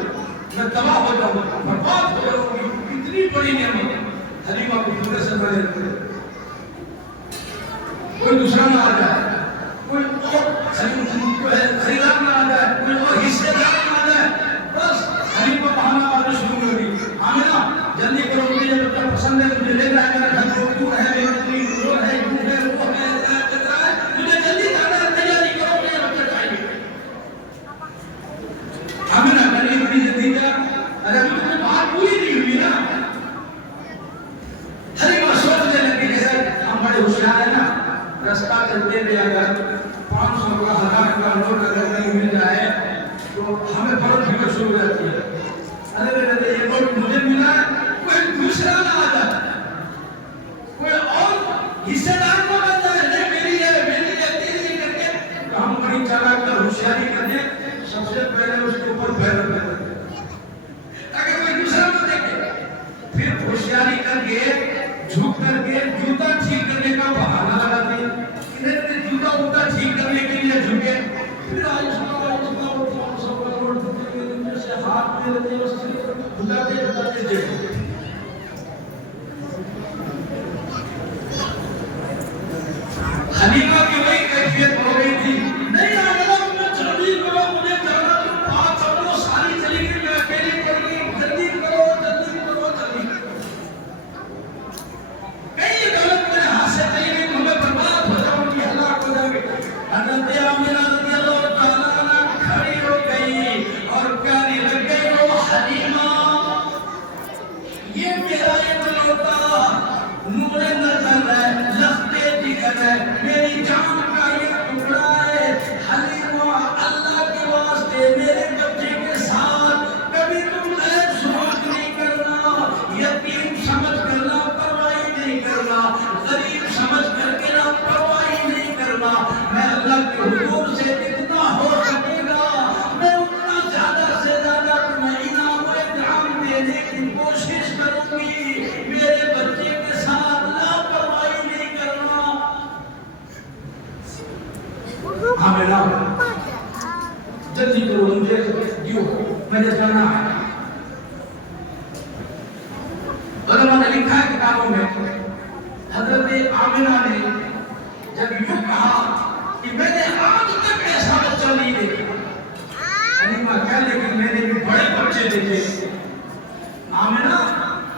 میں تباہ ہو جاؤں گا، برباد ہو جاؤں گی، اتنی بڑی نعمت۔ حلیمہ کو پورے سے بڑے رکھتے، کوئی دوسرا نہ آ جائے، کوئی اور خریدار نہ آ جائے، کوئی اور حصے دار نہ آ جائے، بس حلیمہ بہانا آنا شروع کر دی۔ آمنہ جلدی کرو، مجھے یہ بچہ پسند ہے، مجھے لے جائے میرا گھر کو، تو ہے میرا دل، وہ ہے، وہ ہے، وہ ہے، مجھے جلدی جانا ہے، تیاری کرو، مجھے یہ بچہ چاہیے۔ آمنہ میری بڑی جلدی جا، اگر مجھے بات پوری نہیں ہوئی نا، حلیمہ سوچنے لگی جیسے ہم بڑے ہوشیار ہیں نا، رستہ چلتے ہوئے اگر 500 کا 1000 کا نوٹ اگر کہیں مل جائے تو ہمیں بہت فکر شروع ہو جاتی ہے۔ ارے یہ نوٹ مجھے ملا ہے، کوئی دوسرا نہ آ جائے، کوئی اور حصے دار نہ بن جائے، نہیں میری ہے تیری ہے کر کے ہم بڑی چالاک کر ہوشیاری کرنے سب سے پہلے اس کے اوپر پیر رکھتے ہیں تاکہ کوئی دوسرا نہ دیکھے، پھر ہوشیاری کر کے جھک کر کے جوتا ٹھیک کرنے کا بہانہ لگاتے ہیں، انہیں جوتا اوتا ٹھیک کرنے کے لیے جھکے، پھر آہستہ وہ 500 کا نوٹ دیتے سے ہاتھ میں لیتے اس سے بلاتے دیکھتے۔ حلیمہ کی وہی کیفیت ہو گئی تھی، نہیں آگا میں جلدی کرو، مجھے جانا، تم بات سمجھو، ساری چلی گئی، میں اکیلی پڑ گئی، جلدی کرو جلدی کرو جلدی کرو، کہیں یہ غلط میرے ہاتھ سے چلی گئی تو میں برباد ہو جاؤں گی، ہلاک ہو جاؤں گی۔ حضرت آمنہ رضی اللہ تعالیٰ عنہ کھڑی ہو گئی اور کہنے لگ گئی، او حلیمہ یہ میرا اکلوتا نور نظر ہے، لخت جگر ہے، میری جان کا یہ ٹکڑا ہے، حلیمہ اللہ کے واسطے میرے بچے کے ساتھ کبھی تم ایسا سلوک نہیں کرنا، یتیم سمجھ کر لاپرواہی نہیں کرنا، غریب سمجھ کر کے لاپرواہی نہیں کرنا، میں اللہ کے حضور سے جتنا ہو سکے گا میں اتنا زیادہ سے زیادہ تمہیں انعام و اکرام دینے کی کوشش کروں گی، میرے بچے کے ساتھ لاپرواہی نہیں کرنا۔ آمنہ جلدی کرو، مجھے دیو، مجھے جانا ہے۔ علماء نے لکھا ہے کتابوں میں، حضرت آمنہ نے جب یوں کہا کہ میں نے آج تک ایسا بچہ نہیں دیکھا، حلیمہ کہہ لیکن میں نے بھی بڑے بچے دیکھے، آمنہ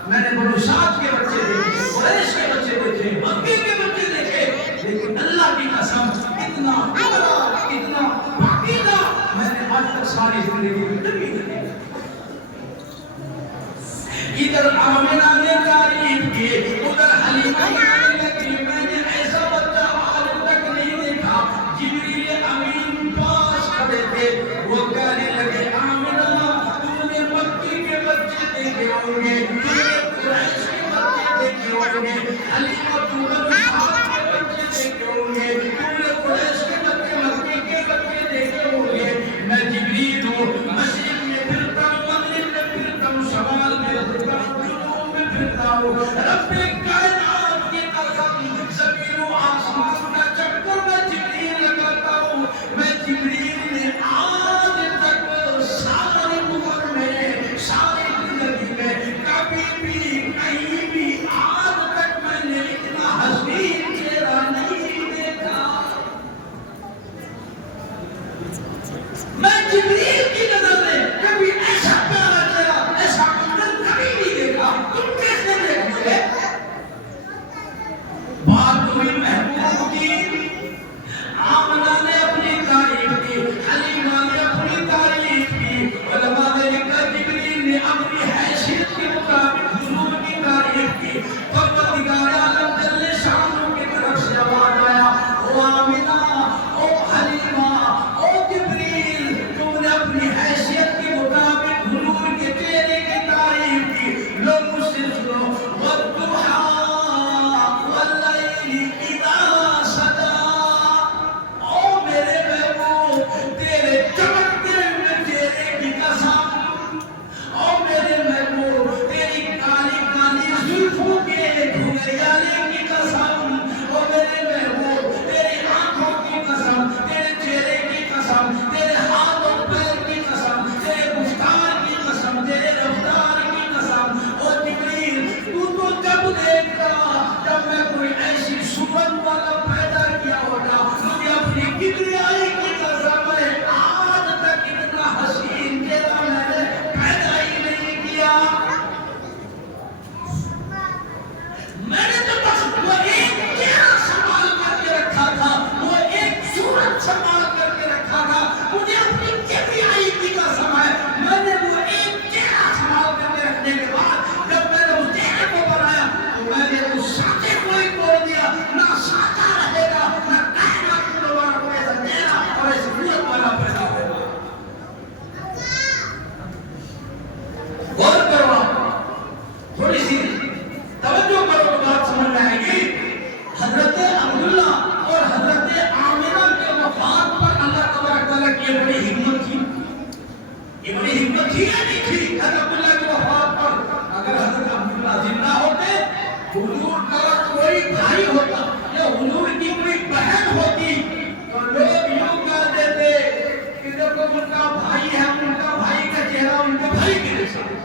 میں نے بنو سعد کے بچے دیکھے، قریش کے بچے دیکھے، مکے کے بچے دیکھے، لیکن اللہ کی قسم اتنا پاکیزہ میں نے آج تک ساری زندگی میں کبھی نہیں دیکھا۔ ادھر آمنہ نے تعریف کی، ادھر حلیمہ نے لگی، میں نے ایسا بچہ آج تک نہیں دیکھا۔ جبریل امین پاس کھڑے تھے، وہ کہنے لگے آمنہ تم نے مکی کے بچے دیکھے ہوں گے، قریش کے بچے دیکھے ہوں گے، حلیمہ تم بنو سعد کے بچے دیکھے ہوں گے، تم نے قریش کے بچے مکی کے بچے دیکھے ہوں گے، میں جبریل ہوں، مشرق میں پھرتا ہوں، مغرب میں پھرتا ہوں، شمال میں پھرتا ہوں، جنوب میں پھرتا ہوں، رب کائنات کی قسم زمین و آسمان کا چکر میں جبریل لگاتا ہوں، میں جبریل نے آج تک ساری عمر میں ساری زندگی میں کبھی بھی کہیں بھی آج تک میں نے اتنا حسین چہرہ نہیں دیکھا۔ میں جبریل کی نظر میں کبھی ایسا پیارا چہرہ، ایسا منظر کبھی نہیں دیکھا، تم کیسے دیکھو گے؟ بات ہوئی محبوب کی، آمنہ نے اپنی تعریف کی، حلیمہ نے اپنی تعریف کی، علماء نے لکھا جبریل نے اپنی حیثیت کے مطابق حضور کی تعریف کی، پروردگار عالم جل شانہ کی طرف سے آواز آیا، او آمنہ، او حلیمہ، او جبریل، تم نے اپنی حیثیت تھی یا نہیں تھی حضرت عبداللہ کی وفات پر؟ اگر حضرت عبداللہ زندہ ہوتے، حضور کا کوئی بھائی ہوتا یا حضور کی کوئی بہن ہوتی تو لوگ یوں کہہ دیتے کہ دیکھو ان کا بھائی ہے، ان کا بھائی کا چہرہ ان کے بھائی کے جیسا ہے،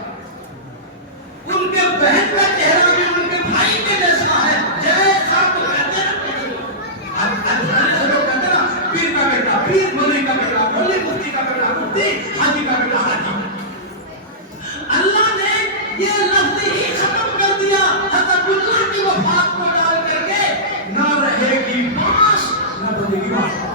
ان کے بہن کا چہرہ بھی ان کے بھائی کے جیسا ہے، جیسا تو کہتے ہیں پیر کا بیٹا پیر، مولوی کا بیٹا مولوی، مفتی کا بیٹا مفتی، حاجی کا بیٹا حاجی۔ اللہ نے یہ لفظ ہی ختم کر دیا حضرت عبداللہ کی وفات کو ڈال کر کے، نہ رہے گی باس نہ بنے گی باس۔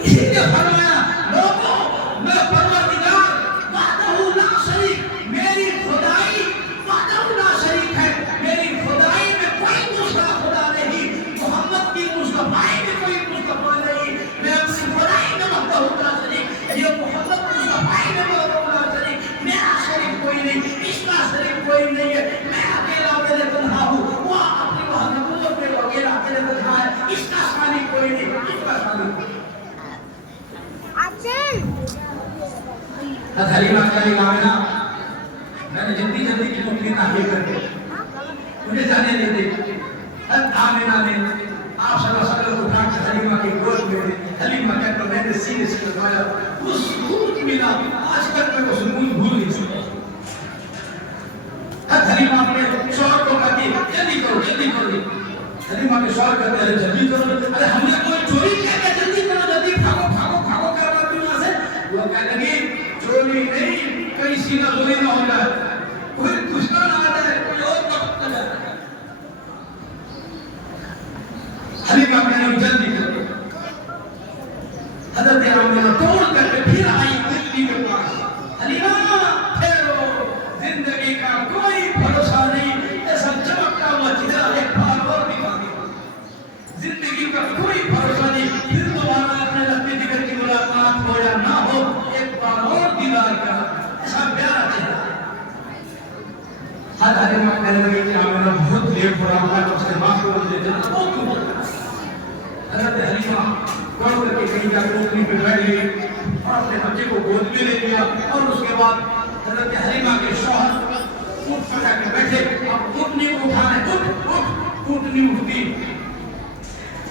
اسی لیے فرمایا لوگوں میں پروردگار وحدہ لا شریک، میری خدائی وحدہ لا شریک ہے، میری خدائی میں کوئی دوسرا خدا نہیں، محمد کی مصطفی میں کوئی مصطفیٰ نہیں، میں اپنی خدائی میں وحدہ لا شریک، یہ محمد مصطفی میں وحدہ لا شریک، میرا شریک کوئی نہیں، اس کا شریک کوئی نہیں ہے، میں اکیلا اکیلے تنہا ہوں، وہ اپنی محبت میں اکیلا اکیلے تنہا ہے، اس کا شریک کوئی نہیں، اس کا شریک کوئی نہیں۔ حلیمہ کہنے لگا میں نے جلدی جلدی کی نوکری تحقیق کر کے مجھے جانے نہیں دی۔ آمینہ نے آپ صلی اللہ علیہ وسلم کو اٹھا کے حلیمہ کی گود میں دی۔ حلیمہ کہتا میں نے سینے سے لگایا، وہ سکون ملا، آج تک میں وہ سکون بھول نہیں سکتا۔ حلیمہ اپنے شوہر کو کہتی جلدی کرو جلدی کرو۔ حلیمہ کے شوہر کہتے ہیں جلدی کرو، ارے ہم نے کوئی چوری کیا کہ جلدی کرو جلدی بھاگو بھاگو بھاگو کرواتی وہاں سے۔ وہ کہنے لگی چوری نہیں، کہیں سینہ زوری نہ ہو جائے، کوئی دشمن آ جائے، کوئی اور وقت نہ جائے۔ حلیمہ کہنے لگی جلدی کرو۔ حضرت آمینہ توڑ کر کے پھر آئی دلی کے پاس۔ حلیمہ ٹھہرو، زندگی کا کوئی بھروسہ نہیں، ایسا چمکتا ہوا چہرہ ایک بار اور دکھا دیا، زندگی کا کوئی بھروسہ نہیں، پھر دوبارہ اپنے لگتے جگر کی ملاقات ہو یا نہ ہو، ایک بار اور دیدار کا ایسا پیارا چہرہ۔ حلیمہ کہنے لگی کہ آمینہ بہت لیٹ ہو رہا ہے، اس نے معاف کر مجھے جانا بہت دور ہے۔ حضرت حلیمہ پڑھ کر کے کہیں جا کے اونٹنی پہ بیٹھ گئی اور اپنے بچے کو گود میں لے لیا، اور اس کے بعد حضرت حلیمہ کے شوہر اونٹ پر جا کے بیٹھے، اب اونٹنی کو اٹھانے، اٹھ اونٹنی اٹھتی۔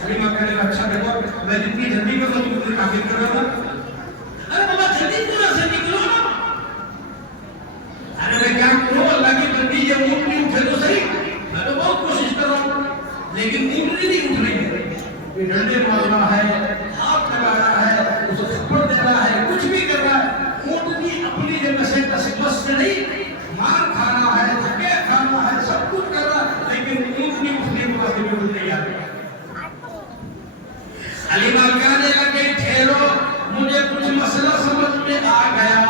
حلیمہ کہنے لگا اچھا دیکھو میں جتنی جلدی کر لوں تم کافی کر رہا تھا۔ ارے بابا جلدی پورا سے نکلو نا۔ ارے میں کیا کروں، اللہ کی بندی یہ اونٹنی اٹھے تو صحیح، میں تو بہت کوشش کر رہا ہوں لیکن اونٹنی نہیں اٹھ رہی ہے۔ یہ ڈنڈے مار رہا ہے، ہاتھ لگا رہا ہے، اسے تھپڑ دے رہا ہے، کچھ بھی کر رہا ہے، اونٹنی اپنی جگہ سے بس سے نہیں، مار کھانا ہے، دھکے کھانا ہے، سب کچھ کر رہا ہے لیکن اونٹنی اٹھنے کو آگے بھی اٹھ نہیں آ رہی۔ حلیمہ کہنے لگے ٹھہرو، مجھے کچھ مسئلہ سمجھ میں آ گیا،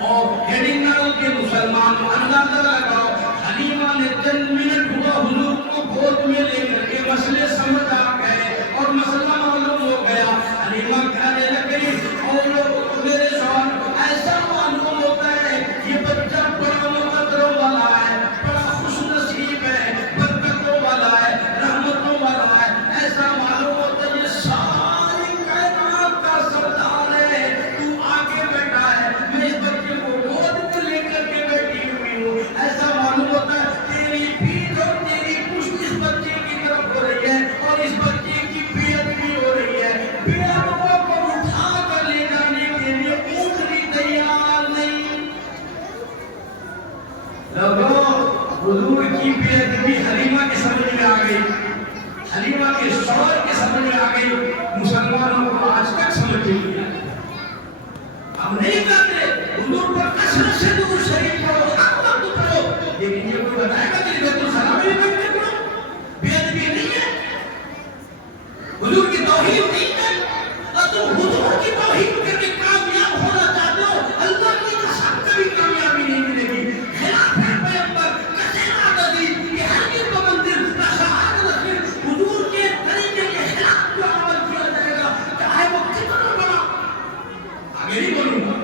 اور ہیڈنگل کے مسلمان اندازہ لگاؤ۔ حلیمہ نے چند منٹ ہوا حضور کو گود میں لے کر کے مسئلے سمجھ آ گئے اور مسئلہ معلوم ہو گیا۔ حلیمہ کہنے لگے اور میرے شوہر ایسا معلوم ہوتا ہے یہ بچہ بڑا مقدروں والا ہے، بڑا خوش نصیب ہے، برکتوں والا ہے، رحمتوں والا ہے، ایسا معلوم ہوتا ہے یہ ساری کائنات کا سردار ہے، تو آگے بیٹھا ہے، میں اس بچے کو گود میں لے کر کے بیٹھی ہوئی ہوں، ایسا معلوم ہوتا ہے تیری پیٹھ اور تیری پشت اس بچے کی طرف ہو رہی ہے اور اس بچے کی بیعت بھی ہو رہی ہے، بیعتوں کو اٹھا کر لے جانے کے لیے اونٹنی تیار نہیں۔ لوگوں حضور کی بیعت بھی حلیمہ کے سمجھ میں آ گئی، حلیمہ کے شوہر کے سمجھ میں آ گئی، مسلمانوں کو آج تک سمجھ نہیں آئی۔ ہم نہیں کہتے حضور پر کثرت سے درود شریف پڑھو، ہر وقت پڑھو، لیکن یہ کوئی بتائے گا کہ بیت السلام ہی پڑھتے پڑھو، بیعت بھی نہیں ہے، حضور کی توحید نہیں ہے، اور تم حضور کی توحید کر کے کامیاب ہونا چاہتے ہو، اللہ کی قسم کبھی کامیابی نہیں ملے گی۔ خلاف ہے پیغمبر کثیرہ نذیر، یہ ہرگز پابندی نہ شہادت نذیر، حضور کے طریقے کے خلاف جو عمل کیا جائے گا چاہے وہ کتنا بڑا، آگے نہیں بولوں گا،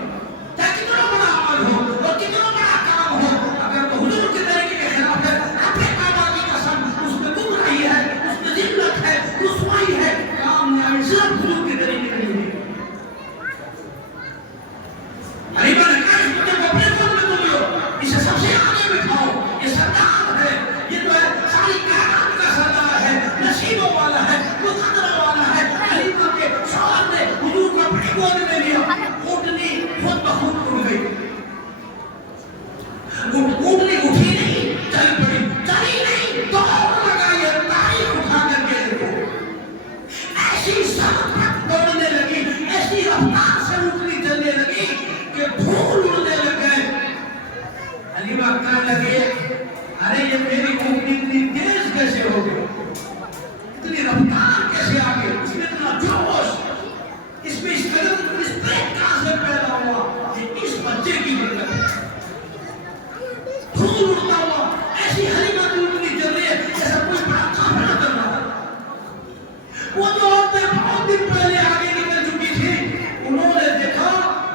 اتحاد کیسے آ گیا، اس میں اتنا جوش، اس میں اس قدر اسپرٹ کہاں سے پیدا ہوا؟ یہ اس بچے کی برکت ہے. پھول اڑتا ہوا ایسی حلیمہ کی چل رہی ہے جیسا کوئی بڑا کافر کر رہا ہے. وہ جو عورتیں بہت دن پہلے آگے نکل چکی تھی، انہوں نے دیکھا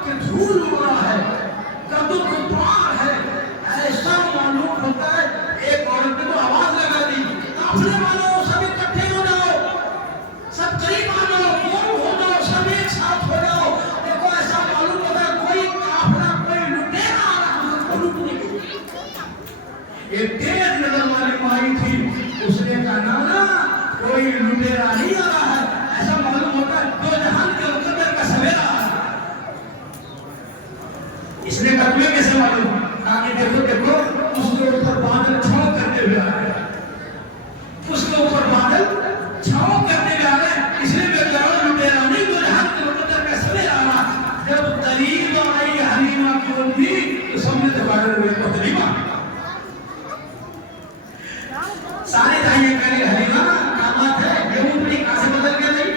کہ دھول اڑ رہا ہے، کدو گدوار ہے، ایسا معلوم ہوتا ہے. ایک عورت نے تو آواز لگا دی، قافلے والوں سب اکٹھے ہو جاؤ، سب قریب آ جاؤ، قوم ہو جاؤ، سب ایک ساتھ ہو جاؤ. دیکھو ایسا معلوم ہوتا ہے کوئی قافلہ، کوئی لٹیرا آ رہا ہے کو لوٹنے کے لیے. ایک تیز نظر والی مائی تھی، اس نے کہا نانا کوئی لٹیرا نہیں آ رہا ہے، ایسا معلوم ہوتا ہے دو جہان کے مقدر کا سویرا آ رہا ہے. اس نے کہا تمہیں کیسے معلوم؟ کہا کہ دیکھو دیکھو اس کے اوپر بادل چھاؤں کرتے ہوئے آ رہے ہیں، اس کے اوپر بادل چھاؤں کرتے ہوئے آ رہے ہیں، اس لیے میں کہہ رہا ہوں لٹیرا نہیں، دو جہان کے مقدر کا سویرا آ رہا. جب قریب آئی حلیمہ کی امی تو سب نے دباڑے ہوئے تو حلیمہ سارے دائیں کہنے حلیمہ کامات ہے، یہ اونٹنی کہاں سے بدل کے نہیں؟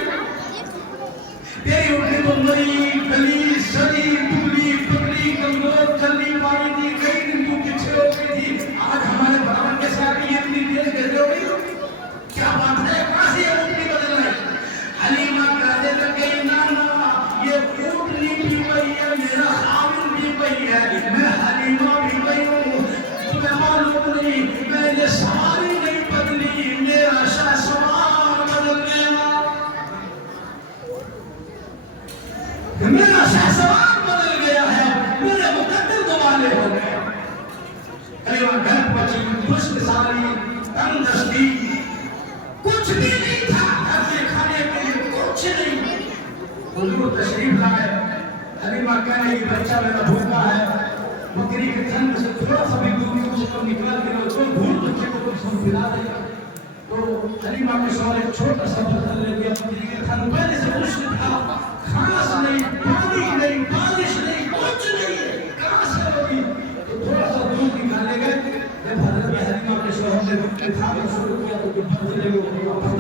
تیری اونٹنی تو نئی گلی سڑی ٹولی پکڑی کمزور چلنی پانی تھی، کئی دن تو پیچھے ہو گئی تھی، آج ہمارے برابر کیسے آ گئی اتنی تیز کیسے ہو گئی؟ کیا بات ہے، کہاں سے یہ اونٹنی بدل رہی؟ حلیمہ کہنے لگے نانا یہ اونٹنی بھی وہی ہے، میرا خاون بھی وہی ہے، میں حلیمہ بھی وہی ہوں. تمہیں معلوم نہیں میں یہ سواری نہیں بدلی، میرا شاہ سوار بدل گیا، میرا شاہ سوار بدل گیا ہے، میرے مقدر دوالے ہو گئے. حلیمہ گھر پہنچی، خشک ساری تنگ دستی، کچھ بھی نہیں تھا گھر میں کھانے کے لیے، کچھ نہیں. حضور تشریف لائے، حلیمہ کہنے یہ بچہ میرا بھوکا ہے، بکری کے تھن سے تھوڑا سا بھی دور اس کو نکال کے کوئی بھول بچے کو کچھ سن پلا دے گا. تو حلیمہ کے سوال ایک چھوٹا سا برتن لے گیا، بکری کے تھن پہلے سے خشک تھا، گھاس نہیں، پانی نہیں، بارش نہیں، کچھ نہیں، کہاں سے ہوگی؟ تو تھوڑا سا دودھ نکالے گئے. جب حضرت حلیمہ کے شوہر نے کھانا شروع کیا تو جو بچے وہ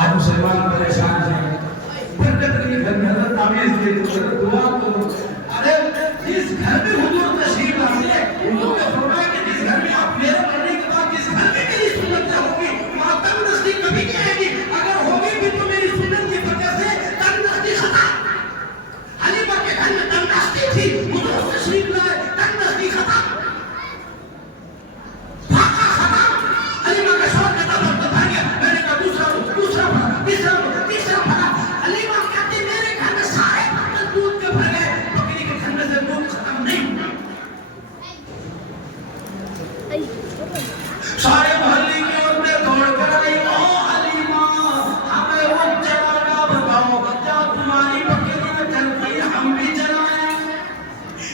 آج مسلمان پریشان ہیں، برکت نہیں گھر میں حضرت تعویذ دے دو، دعا کرو. ارے جس گھر میں حضور تشریف لاتے حضور نے فرمایا کہ جس گھر میں آپ میرے مرنے کے بعد جس گھر میں میری سنت ہوگی وہاں تنگ دستی کبھی نہیں آئے گی. اگر ہوگی بھی تو میری سنت کی وجہ سے تنگ دستی ختم. حلیمہ کے گھر میں تنگ دستی تھی، حضور تشریف لائے، تنگ دستی ختم، پھاقا ختم. حلیمہ کا شوہر کہتا بھا گیا، میں نے کہا دوسرا بھرا، تیسرا بھرا. حلیمہ کہتی میرے گھر میں سارے برتن دودھ کے بھر گئے، بکری کے گھر میں سے دودھ ختم نہیں. سارے محلے کی عورتیں دوڑ کر آئی، او حلیمہ ہمیں وہ چراغا بتاؤ کیا تمہاری بکریاں چلتی ہیں ہم بھی چلائیں،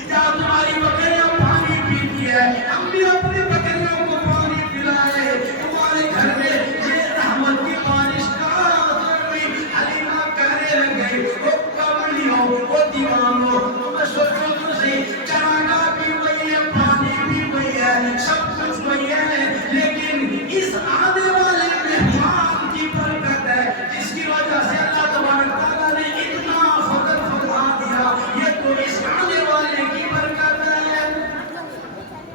کیا تمہاری بکریاں پانی پیتی ہے ہم بھی اپنی بکریوں کو پانی پلائیں. تمہارے گھر میں یہ رحمت کی بارش کہاں سے ہوئی؟ حلیمہ کہنے لگے وہ کملیوں وہ دیوانوں تمہیں سوچو تو صحیح، چراغا بھی وہی ہے، پانی بھی وہی ہے، سب کچھ وہی ہے، لیکن اس آنے والے مہمان کی برکت ہے جس کی وجہ سے اللہ تبارک تعالیٰ نے اتنا فضل فرما دیا. یہ تو اس آنے والے کی برکت ہے.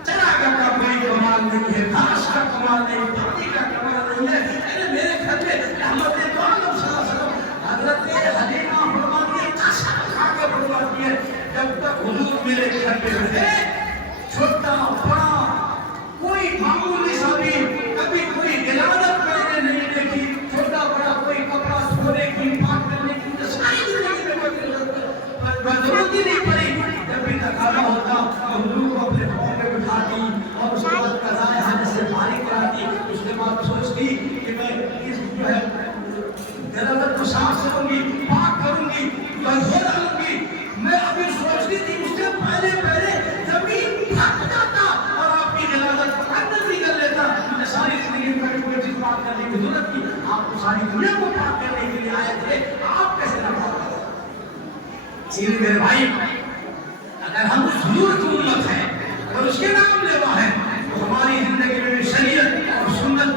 چراغا کا کوئی کمال نہیں ہے، گھاس کا کمال نہیں، پانی کا کمال نہیں ہے. ارے میرے گھر میں رحمت دو عالم صلی اللہ علیہ وسلم حضرت حلیمہ فرماتی ہے، قسم کھا کے فرماتی ہے جب تک حضور میرے گھر میں رہے چھوٹا بڑا کوئی معمولی سا بھی کبھی کوئی غلاظت میں نے نہیں دیکھی، چھوٹا بڑا کوئی کپڑا دھونے کی پاک کرنے کی ساری زندگی میں کوئی ضرورت ہی نہیں پڑی. جب بھی تقاضا ہوتا حضور کو اپنے پاؤں پہ بٹھاتی اور اس کے بعد قضائے حاجت سے فارغ کراتی. اس کے بعد سوچتی کہ میں اس جو ہے غلاظت کو صاف کروں گی، پاک کروں گی، دھو ڈالوں گی. میں ابھی سوچتی تھی اس سے پہلے زمین پھٹ جاتا اور آپ کی غلاظت کو اندر بھی کر لیتا. مجھے ساری زندگی میں کوئی چیز پاک کرنے کی ضرورت تھی، آپ کو ساری دنیا کو پاک کرنے کے لیے آئے تھے، آپ کیسے نہ پاک کرتے؟ اسی لیے میرے بھائی اگر ہم حضور کی امت ہیں اور اس کے نام لیوا ہے تو ہماری زندگی میں شریعت اور سنت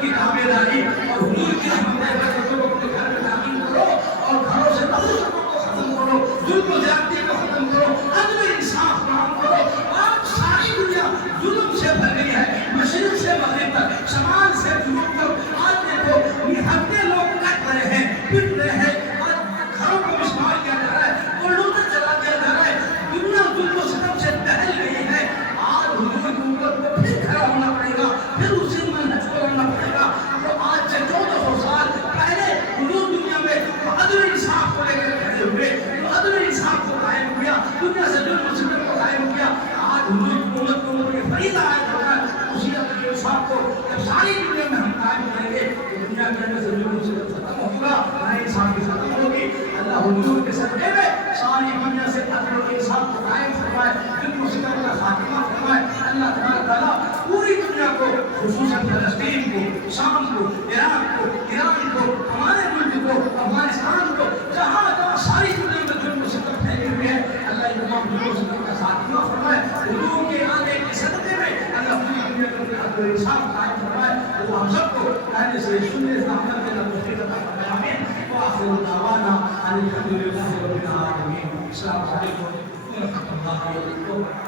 انصاف کو جب ساری دنیا میں ہم قائم کریں گے تو دنیا کے اندر ظلم و ستم ختم ہوگا، نہ انسان کی ختم ہوگی۔ اللہ حضور کے صدقے میں ساری دنیا سے عدل و انصاف کو قائم فرمائے، ظلم و ستم کا خاتمہ فرمائے۔ اللہ تبارک تعالیٰ پوری دنیا کو، خصوصاً فلسطین کو، شام کو، عراق کو، ایران کو، ہمارے ملک کو، افغانستان کو، جہاں جہاں ساری دنیا میں ظلم و ستم پھیلے ہوئے ہیں، اللہ ان تمام ظلم و ستم کا خاتمہ فرمائے۔ حضور کے آنے کے صدقے میں اللہ پوری دنیا کو عدل و انصاف قائم فرمائے۔ اللہ ہم سب کو پہلے سے سننے سے عمل کے توفیق عطا فرمائے۔ آمین۔ وآخر دعوانا ان الحمد للہ رب العالمین۔ السلام علیکم ورحمۃ اللہ وبرکاتہ۔